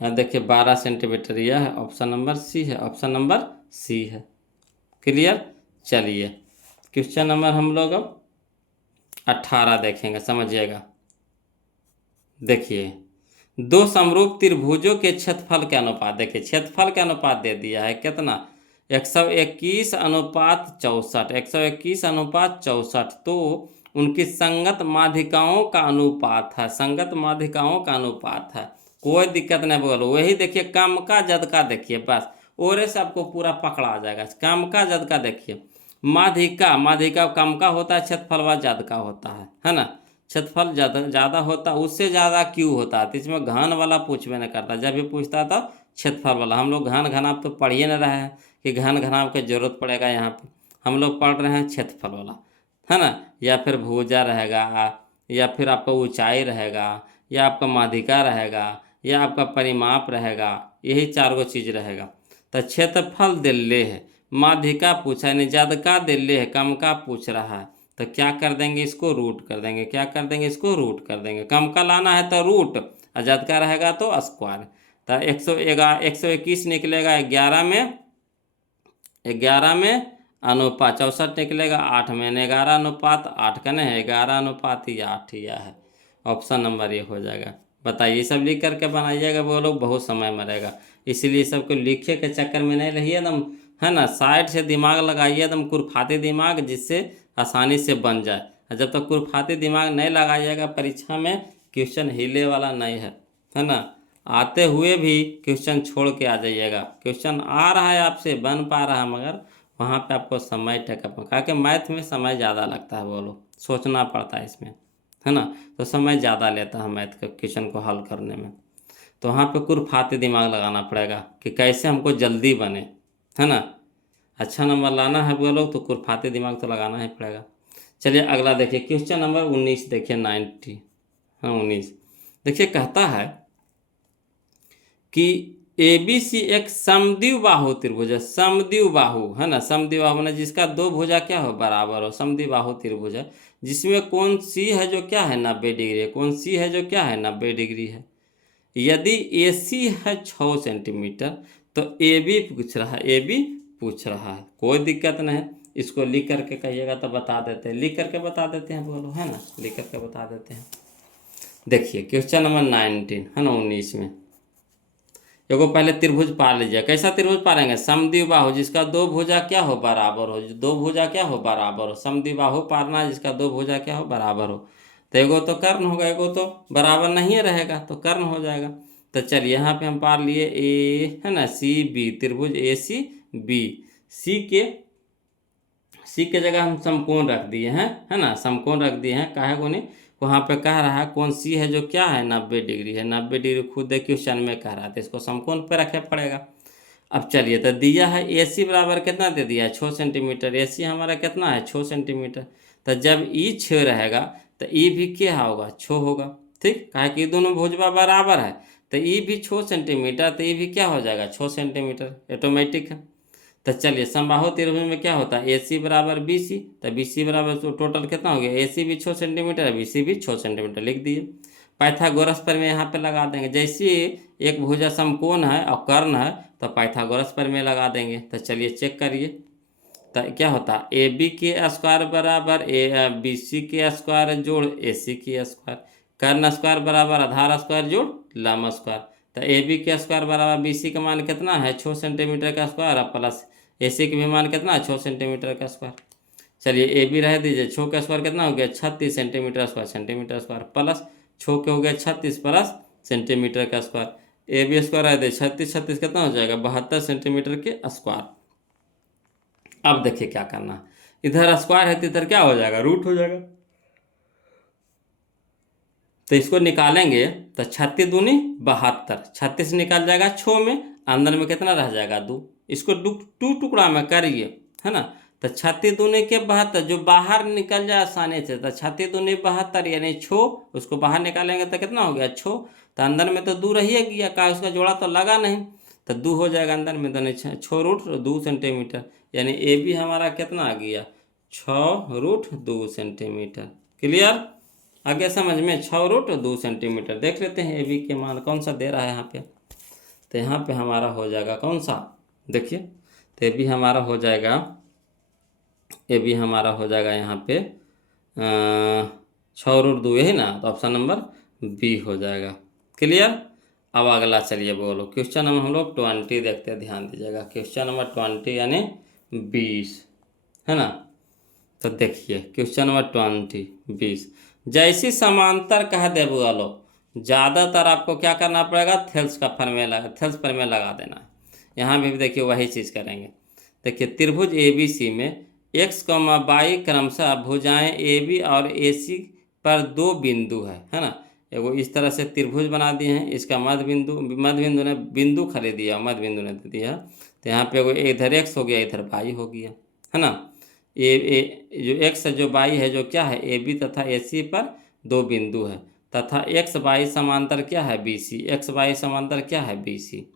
देखिए 12 सेंटीमीटर, यह है ऑप्शन नंबर सी है, ऑप्शन नंबर सी है। क्लियर। चलिए क्वेश्चन नंबर हम लोग अब 18 देखेंगे, समझिएगा। देखिए दो समरूप त्रिभुजों के क्षेत्रफल के अनुपात, देखिए क्षेत्रफल के अनुपात दे दिया है कितना, 121:64, 121:64, तो उनकी संगत माध्यिकाओं का अनुपात है, संगत माध्यिकाओं का अनुपात है। कोई दिक्कत नहीं, बोलो वही देखिए, कम का जद का देखिए, बस और से आपको पूरा पकड़ा आ जाएगा। कम का जद का देखिए, माध्यिका, माध्यिका कम का होता है, क्षेत्रफल व जद का होता है ना। क्षेत्रफल ज़्यादा होता, उससे ज़्यादा क्यों होता है, तो इसमें घन वाला पूछवे न करता, जब भी पूछता था क्षेत्रफल वाला। हम लोग घन घनाप तो पढ़िए न रहे हैं कि घन घनाप की जरूरत पड़ेगा यहाँ पे, हम लोग पढ़ रहे हैं क्षेत्रफल वाला, है ना, या फिर भुजा रहेगा, या फिर आपका ऊंचाई रहेगा, या आपका माध्यिका रहेगा, या आपका परिमाप रहेगा। यही 4 चीज़ रहेगा। तो क्षेत्रफल दिल्ली है, माध्यिका पूछा है, नहीं ज़्यादा का दिल्ली है, कम का पूछ रहा है। तो क्या कर देंगे, इसको रूट कर देंगे। क्या कर देंगे, इसको रूट कर देंगे। कम का लाना है तो रूट, और ज़्यादा का रहेगा तो स्क्वायर। तो 121 निकलेगा 11 में अनुपात 64 निकलेगा 8 में, 11:8 का नहीं, 11:8 यह है। ऑप्शन नंबर ये हो जाएगा। बताइए, सब लिख करके बनाइएगा, वो लोग बहुत समय मरेगा, इसलिए सबको लिखे के चक्कर में नहीं रहिए एकदम, है ना। साइड से दिमाग लगाइए एकदम, कुरफाते दिमाग, जिससे आसानी से बन जाए। जब तक कुरफाते दिमाग नहीं लगाइएगा परीक्षा में, क्वेश्चन हिले वाला नहीं है ना। आते हुए भी क्वेश्चन छोड़ के आ जाइएगा। क्वेश्चन आ रहा है आपसे, बन पा रहा है, मगर वहाँ पे आपको समय टेकअप, कहा कि मैथ में समय ज़्यादा लगता है, बोलो सोचना पड़ता है इसमें, है ना। तो समय ज़्यादा लेता है मैथ के क्वेश्चन को हल करने में। तो वहाँ पे कुरफाते दिमाग लगाना पड़ेगा कि कैसे हमको जल्दी बने, है ना। अच्छा नंबर लाना है बोलो तो कुरफाते दिमाग तो लगाना ही पड़ेगा। चलिए अगला देखिए, क्वेश्चन नंबर 19 देखिए, 90, हाँ 19 देखिए। कहता है कि ABC एक समद्विबाहु त्रिभुज है। समद्विबाहु है ना, समद्विबाहु ना, जिसका 2 भुजा क्या हो, बराबर हो। समद्विबाहु त्रिभुज है जिसमें कोण C है जो क्या है, 90 डिग्री है। कोण C है जो क्या है, 90 डिग्री है। यदि AC है 6 सेंटीमीटर, तो AB पूछ रहा है, AB पूछ रहा है। कोई दिक्कत नहीं, इसको लिख करके कहिएगा तो बता देते हैं, लिख करके बता देते हैं, बोलो, है ना, लिख करके बता देते हैं। देखिए क्वेश्चन नंबर 19 है ना, 19 में एगो पहले त्रिभुज पार लीजिए। कैसा त्रिभुज पारेंगे, समद्विबाहु जिसका 2 भुजा क्या हो, बराबर हो। 2 भुजा क्या हो, बराबर हो। समद्विबाहु पारना जिसका 2 भुजा क्या हो, बराबर हो। तो एगो तो कर्ण होगा, एगो तो बराबर नहीं रहेगा, तो कर्ण हो जाएगा। तो चलिए यहाँ पे हम पार लिए ए, है ना, CB त्रिभुज ACB। सी के जगह हम समकोण रख दिए हैं, है ना, समकोण रख दिए हैं। काहे को नहीं, वहाँ पे कह रहा है कौन सी है जो क्या है, 90 डिग्री है। 90 डिग्री खुद देखिए क्वेश्चन में कह रहा था, इसको समकोण पे रखे पड़ेगा। अब चलिए, तो दिया है AC बराबर कितना दे दिया है, 6 सेंटीमीटर। AC हमारा कितना है, 6 सेंटीमीटर। तो जब ई 6 रहेगा तो ई भी क्या होगा, 6 होगा। ठीक, कहा कि दोनों भुजवा बराबर है, तो ई भी 6 सेंटीमीटर, तो ई भी क्या हो जाएगा, 6 सेंटीमीटर, ऑटोमेटिक है। तो चलिए, समबाहु त्रिभुज में क्या होता है, AC बराबर BC। तो BC बराबर तो टोटल कितना हो गया, AC भी 6 सेंटीमीटर है, BC भी 6 सेंटीमीटर, लिख दिए। पाइथागोरस प्रमेय यहाँ पे लगा देंगे। जैसे एक भुजा समकोण है और कर्ण है, तो पाइथागोरस प्रमेय लगा देंगे। तो चलिए चेक करिए, तो क्या होता है, AB के स्क्वायर बराबर BC के स्क्वायर जोड़ AC के स्क्वायर, कर्ण स्क्वायर बराबर आधार स्क्वायर जोड़ लंब स्क्वायर। तो AB के स्क्वायर बराबर BC का मान कितना है, 6 सेंटीमीटर का स्क्वायर, प्लस AC के भी मान कितना है, 6 सेंटीमीटर का स्क्वायर। चलिए AB रह दीजिए, 6 का स्क्वायर कितना हो गया, 36 सेंटीमीटर स्क्वायर, प्लस 6 के हो गया 36 प्लस सेंटीमीटर का स्क्वायर। AB स्क्वायर रह दे 36 36 कितना हो जाएगा, 72 सेंटीमीटर के स्क्वायर। अब देखिए क्या करना है, इधर स्क्वायर है तो इधर क्या हो जाएगा, रूट हो जाएगा। तो इसको निकालेंगे तो 36 दूनी 72, 36 निकाल जाएगा 6 में, अंदर में कितना रह जाएगा, 2। इसको 2 टुकड़ा में करिए, है ना। तो 36 दूनी के 72 जो बाहर निकल जाए आसानी से, तो 36 दूनी 72 यानी 6, उसको बाहर निकालेंगे तो कितना हो गया, 6। तो अंदर में तो 2 रह ही गया, का उसका जोड़ा तो लगा नहीं, तो 2 हो जाएगा अंदर में, तो 6 रूट 2 सेंटीमीटर, यानी AB हमारा कितना आ गया, 6 रूट 2 सेंटीमीटर। क्लियर, आगे समझ में, 6 रूट 2 सेंटीमीटर। देख लेते हैं AB के मान कौन सा दे रहा है यहाँ पे। तो यहाँ पे हमारा हो जाएगा कौन सा, देखिए, तो AB हमारा हो जाएगा, AB हमारा हो जाएगा यहाँ पे 6 रूट 2, यही ना, तो ऑप्शन नंबर B हो जाएगा। क्लियर। अब अगला चलिए बोलो, क्वेश्चन नंबर हम लोग 20 देखते हैं, ध्यान दीजिएगा। क्वेश्चन नंबर 20 यानी 20, है ना। तो देखिए क्वेश्चन नंबर 20 जैसी समांतर कह दे बोलो, ज़्यादातर आपको क्या करना पड़ेगा, थेल्स प्रमेय लगा देना है। यहाँ भी देखिए वही चीज़ करेंगे। देखिए त्रिभुज ABC में x, y क्रमशः भुजाएं AB और AC पर 2 बिंदु है ना। एगो इस तरह से त्रिभुज बना दिए हैं, इसका मध्य बिंदु ने बिंदु खाली दिया, मध्य बिंदु ने दिया। तो यहाँ पे एगो इधर x हो गया, इधर y हो गया, है ना। जो x जो y है जो क्या है, AB तथा AC पर दो बिंदु है तथा एक्स वाई समांतर क्या है बी सी, एक्स वाई समांतर क्या है बी सी,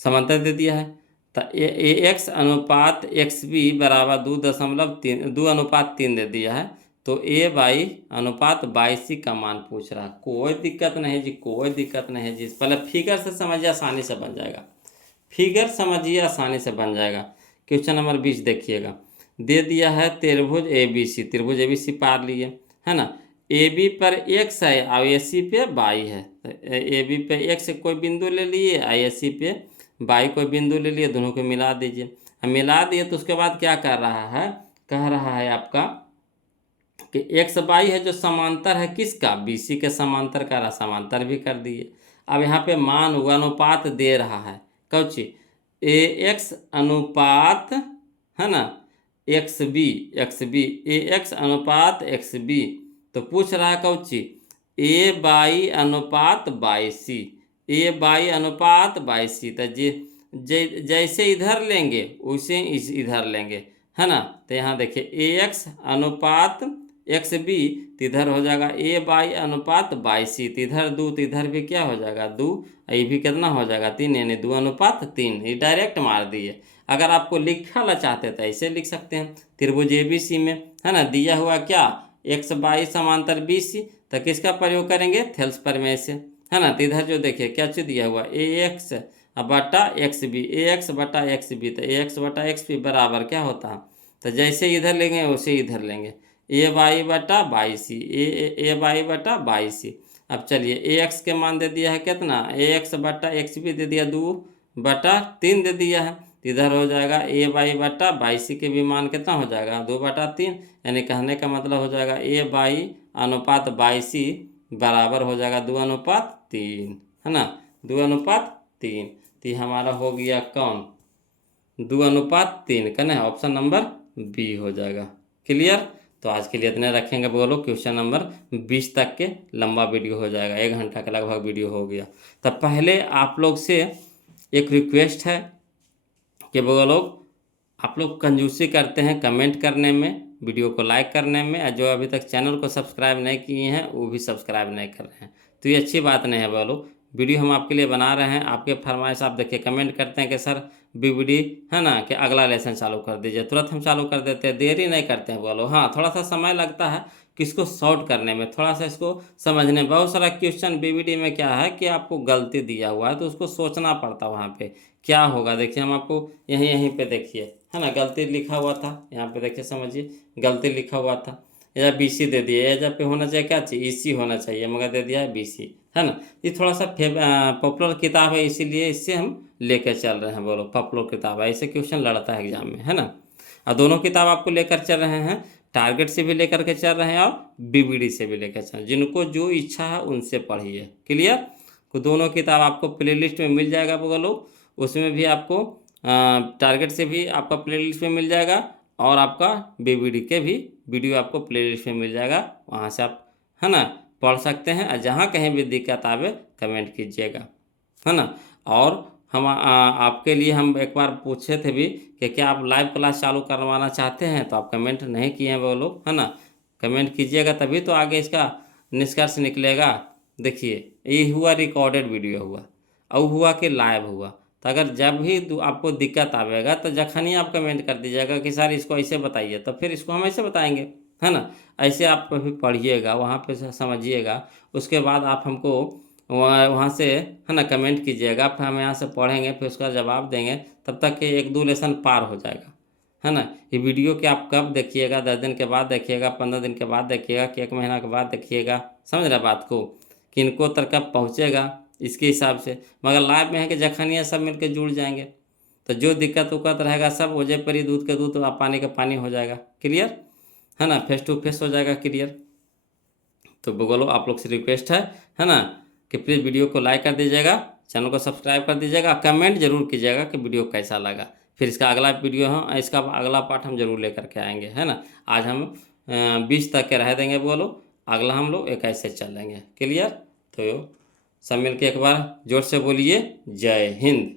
समांतर दे दिया है। तो ए एक्स अनुपात एक्स बी बराबर 2.3 दे दिया है। तो ए बाई अनुपात बाई सी का मान पूछ रहा है। कोई दिक्कत नहीं जी, कोई दिक्कत नहीं जी। पहले फिगर से समझिए, आसानी से बन जाएगा। फिगर समझिए, आसानी से बन जाएगा। क्वेश्चन नंबर 20 देखिएगा, दे दिया है त्रिभुज ए बी सी, त्रिभुज ए बी सी पार लिए, है ना। ए बी पर एक्स है और ए सी पे बाई है। ए बी पे एक्स कोई बिंदु ले लिए और ए सी पे बाई कोई बिंदु ले लिए, दोनों को मिला दीजिए। अब मिला दिए तो उसके बाद क्या कर रहा है, कह रहा है आपका कि एक्स बाई है जो समांतर है किसका, बी सी के समांतर का रहा, समांतर भी कर दिए। अब यहाँ पे मान हुआ अनुपात दे रहा है कौची, ए एक्स अनुपात, है ना, एक्स बी, ए एक्स अनुपात एक्स बी। तो पूछ रहा है कौची, ए बाई अनुपात बाई सी, ए बाई अनुपात बाई सी। तो जैसे इधर लेंगे वैसे इधर लेंगे, है ना। तो यहाँ देखिए ए एक्स अनुपात एक्स बी, तो इधर हो जाएगा ए बाई अनुपात बाई सी, तो इधर 2, तो इधर भी क्या हो जाएगा 2, ये भी कितना हो जाएगा 3, यानी 2:3। ये डायरेक्ट मार दिए। अगर आपको लिखा ला चाहते तो ऐसे लिख सकते हैं, त्रिभुज ए बी सी में, है ना, दिया हुआ क्या एक्स बाई समांतर बी सी, तो किसका प्रयोग करेंगे, थेल्स प्रमेय से, है ना। तो इधर जो देखिए क्या चीज दिया हुआ ए एक्स बटा एक्स बी, ए एक्स बटा एक्स बी, तो ए एक्स बटा एक्स बी बराबर क्या होता है, तो जैसे इधर लेंगे वैसे इधर लेंगे, ए बाई बटा बाई सी, ए बाई बटा बाई सी। अब चलिए ए एक्स के मान दे दिया है कितना, ए एक्स बटा एक्स बी दे दिया 2/3 दे दिया है, तो इधर हो जाएगा ए बाई बटा बाई सी के भी मान कितना हो जाएगा 2/3, यानी कहने का मतलब हो जाएगा ए बाई अनुपात बाई सी बराबर हो जाएगा 2:3, है ना, 2:3। तो हमारा हो गया कौन, 2:3 का ना, ऑप्शन नंबर बी हो जाएगा। क्लियर। तो आज के लिए इतने रखेंगे, बोलो क्वेश्चन नंबर 20 तक के लंबा वीडियो हो जाएगा, 1 घंटा का लगभग वीडियो हो गया। तब पहले आप लोग से एक रिक्वेस्ट है कि वो लोग, आप लोग कंजूसी करते हैं कमेंट करने में, वीडियो को लाइक करने में, और जो अभी तक चैनल को सब्सक्राइब नहीं किए हैं वो भी सब्सक्राइब नहीं कर रहे हैं, तो ये अच्छी बात नहीं है। बोलो वीडियो हम आपके लिए बना रहे हैं, आपके फरमाइश आप देखिए कमेंट करते हैं कि सर बीबीडी, है ना, कि अगला लेसन चालू कर दीजिए, तुरंत हम चालू कर देते हैं, देरी नहीं करते हैं। बोलो हाँ, थोड़ा सा समय लगता है कि इसको सॉर्ट करने में, थोड़ा सा इसको समझने में। बहुत सारा क्वेश्चन बीबीडी में क्या है कि आपको गलती दिया हुआ है, तो उसको सोचना पड़ता है वहाँ पे क्या होगा। देखिए हम आपको यहीं पे देखिए, है ना, गलती लिखा हुआ था, यहाँ पे देखिए समझिए गलती लिखा हुआ था, या बी सी दे दिया, या पे होना चाहिए क्या चाहिए, ई सी होना चाहिए, मगर दे दिया है बी सी, है ना। ये थोड़ा सा पॉपुलर किताब है, इसीलिए इससे हम लेकर चल रहे हैं। बोलो पॉपुलर किताब है, ऐसे क्वेश्चन लड़ता है एग्जाम में, है ना। और दोनों किताब आपको लेकर चल रहे हैं, टारगेट से भी लेकर के चल रहे हैं और बीबीडी से भी लेकर चल रहे हैं। जिनको जो इच्छा है उनसे पढ़िए। क्लियर। तो दोनों किताब आपको प्लेलिस्ट में मिल जाएगा, बोलो उसमें भी आपको टारगेट से भी आपका प्लेलिस्ट में मिल जाएगा, और आपका बीबीडी के भी वीडियो आपको प्लेलिस्ट में मिल जाएगा, वहाँ से आप, है ना, पढ़ सकते हैं। और जहाँ कहीं भी दिक्कत आवे कमेंट कीजिएगा, है ना। और हम आपके लिए हम एक बार पूछे थे भी कि क्या आप लाइव क्लास चालू करवाना चाहते हैं, तो आप कमेंट नहीं किए हैं वो लोग, है ना। कमेंट कीजिएगा तभी तो आगे इसका निष्कर्ष निकलेगा। देखिए ये हुआ रिकॉर्डेड वीडियो हुआ, और हुआ कि लाइव हुआ। तो अगर जब भी आपको दिक्कत आवेगा तो जखन ही आप कमेंट कर दीजिएगा कि सर इसको ऐसे बताइए, तो फिर इसको हम ऐसे बताएंगे, है ना। ऐसे आप भी पढ़िएगा, वहाँ पे समझिएगा, उसके बाद आप हमको वहाँ से, है ना, कमेंट कीजिएगा, फिर हम यहाँ से पढ़ेंगे, फिर उसका जवाब देंगे, तब तक कि 1-2 लेसन पार हो जाएगा, है ना। ये वीडियो कि आप कब देखिएगा, 10 दिन के बाद देखिएगा, 15 दिन के बाद देखिएगा, कि 1 महीना के बाद देखिएगा, समझ रहे बात को, कि इनको तक कब पहुँचेगा इसके हिसाब से। मगर लाइव में है कि जखनिया सब मिलकर जुड़ जाएंगे, तो जो दिक्कत उक्कत रहेगा सब वजह पर ही, दूध के दूध और पानी का पानी हो जाएगा। क्लियर, है ना, फेस टू फेस हो जाएगा। क्लियर। तो बोलो आप लोग से रिक्वेस्ट है ना, कि प्लीज़ वीडियो को लाइक कर दीजिएगा, चैनल को सब्सक्राइब कर दीजिएगा, कमेंट जरूर कीजिएगा कि वीडियो कैसा लगा। फिर इसका अगला वीडियो है, इसका अगला पार्ट हम जरूर लेकर के आएंगे, है ना। आज हम 20 तक के रह देंगे, बोलो अगला हम लोग 21 से चलेंगे। क्लियर। तो सब मिल के एक बार जोर से बोलिए जय हिंद।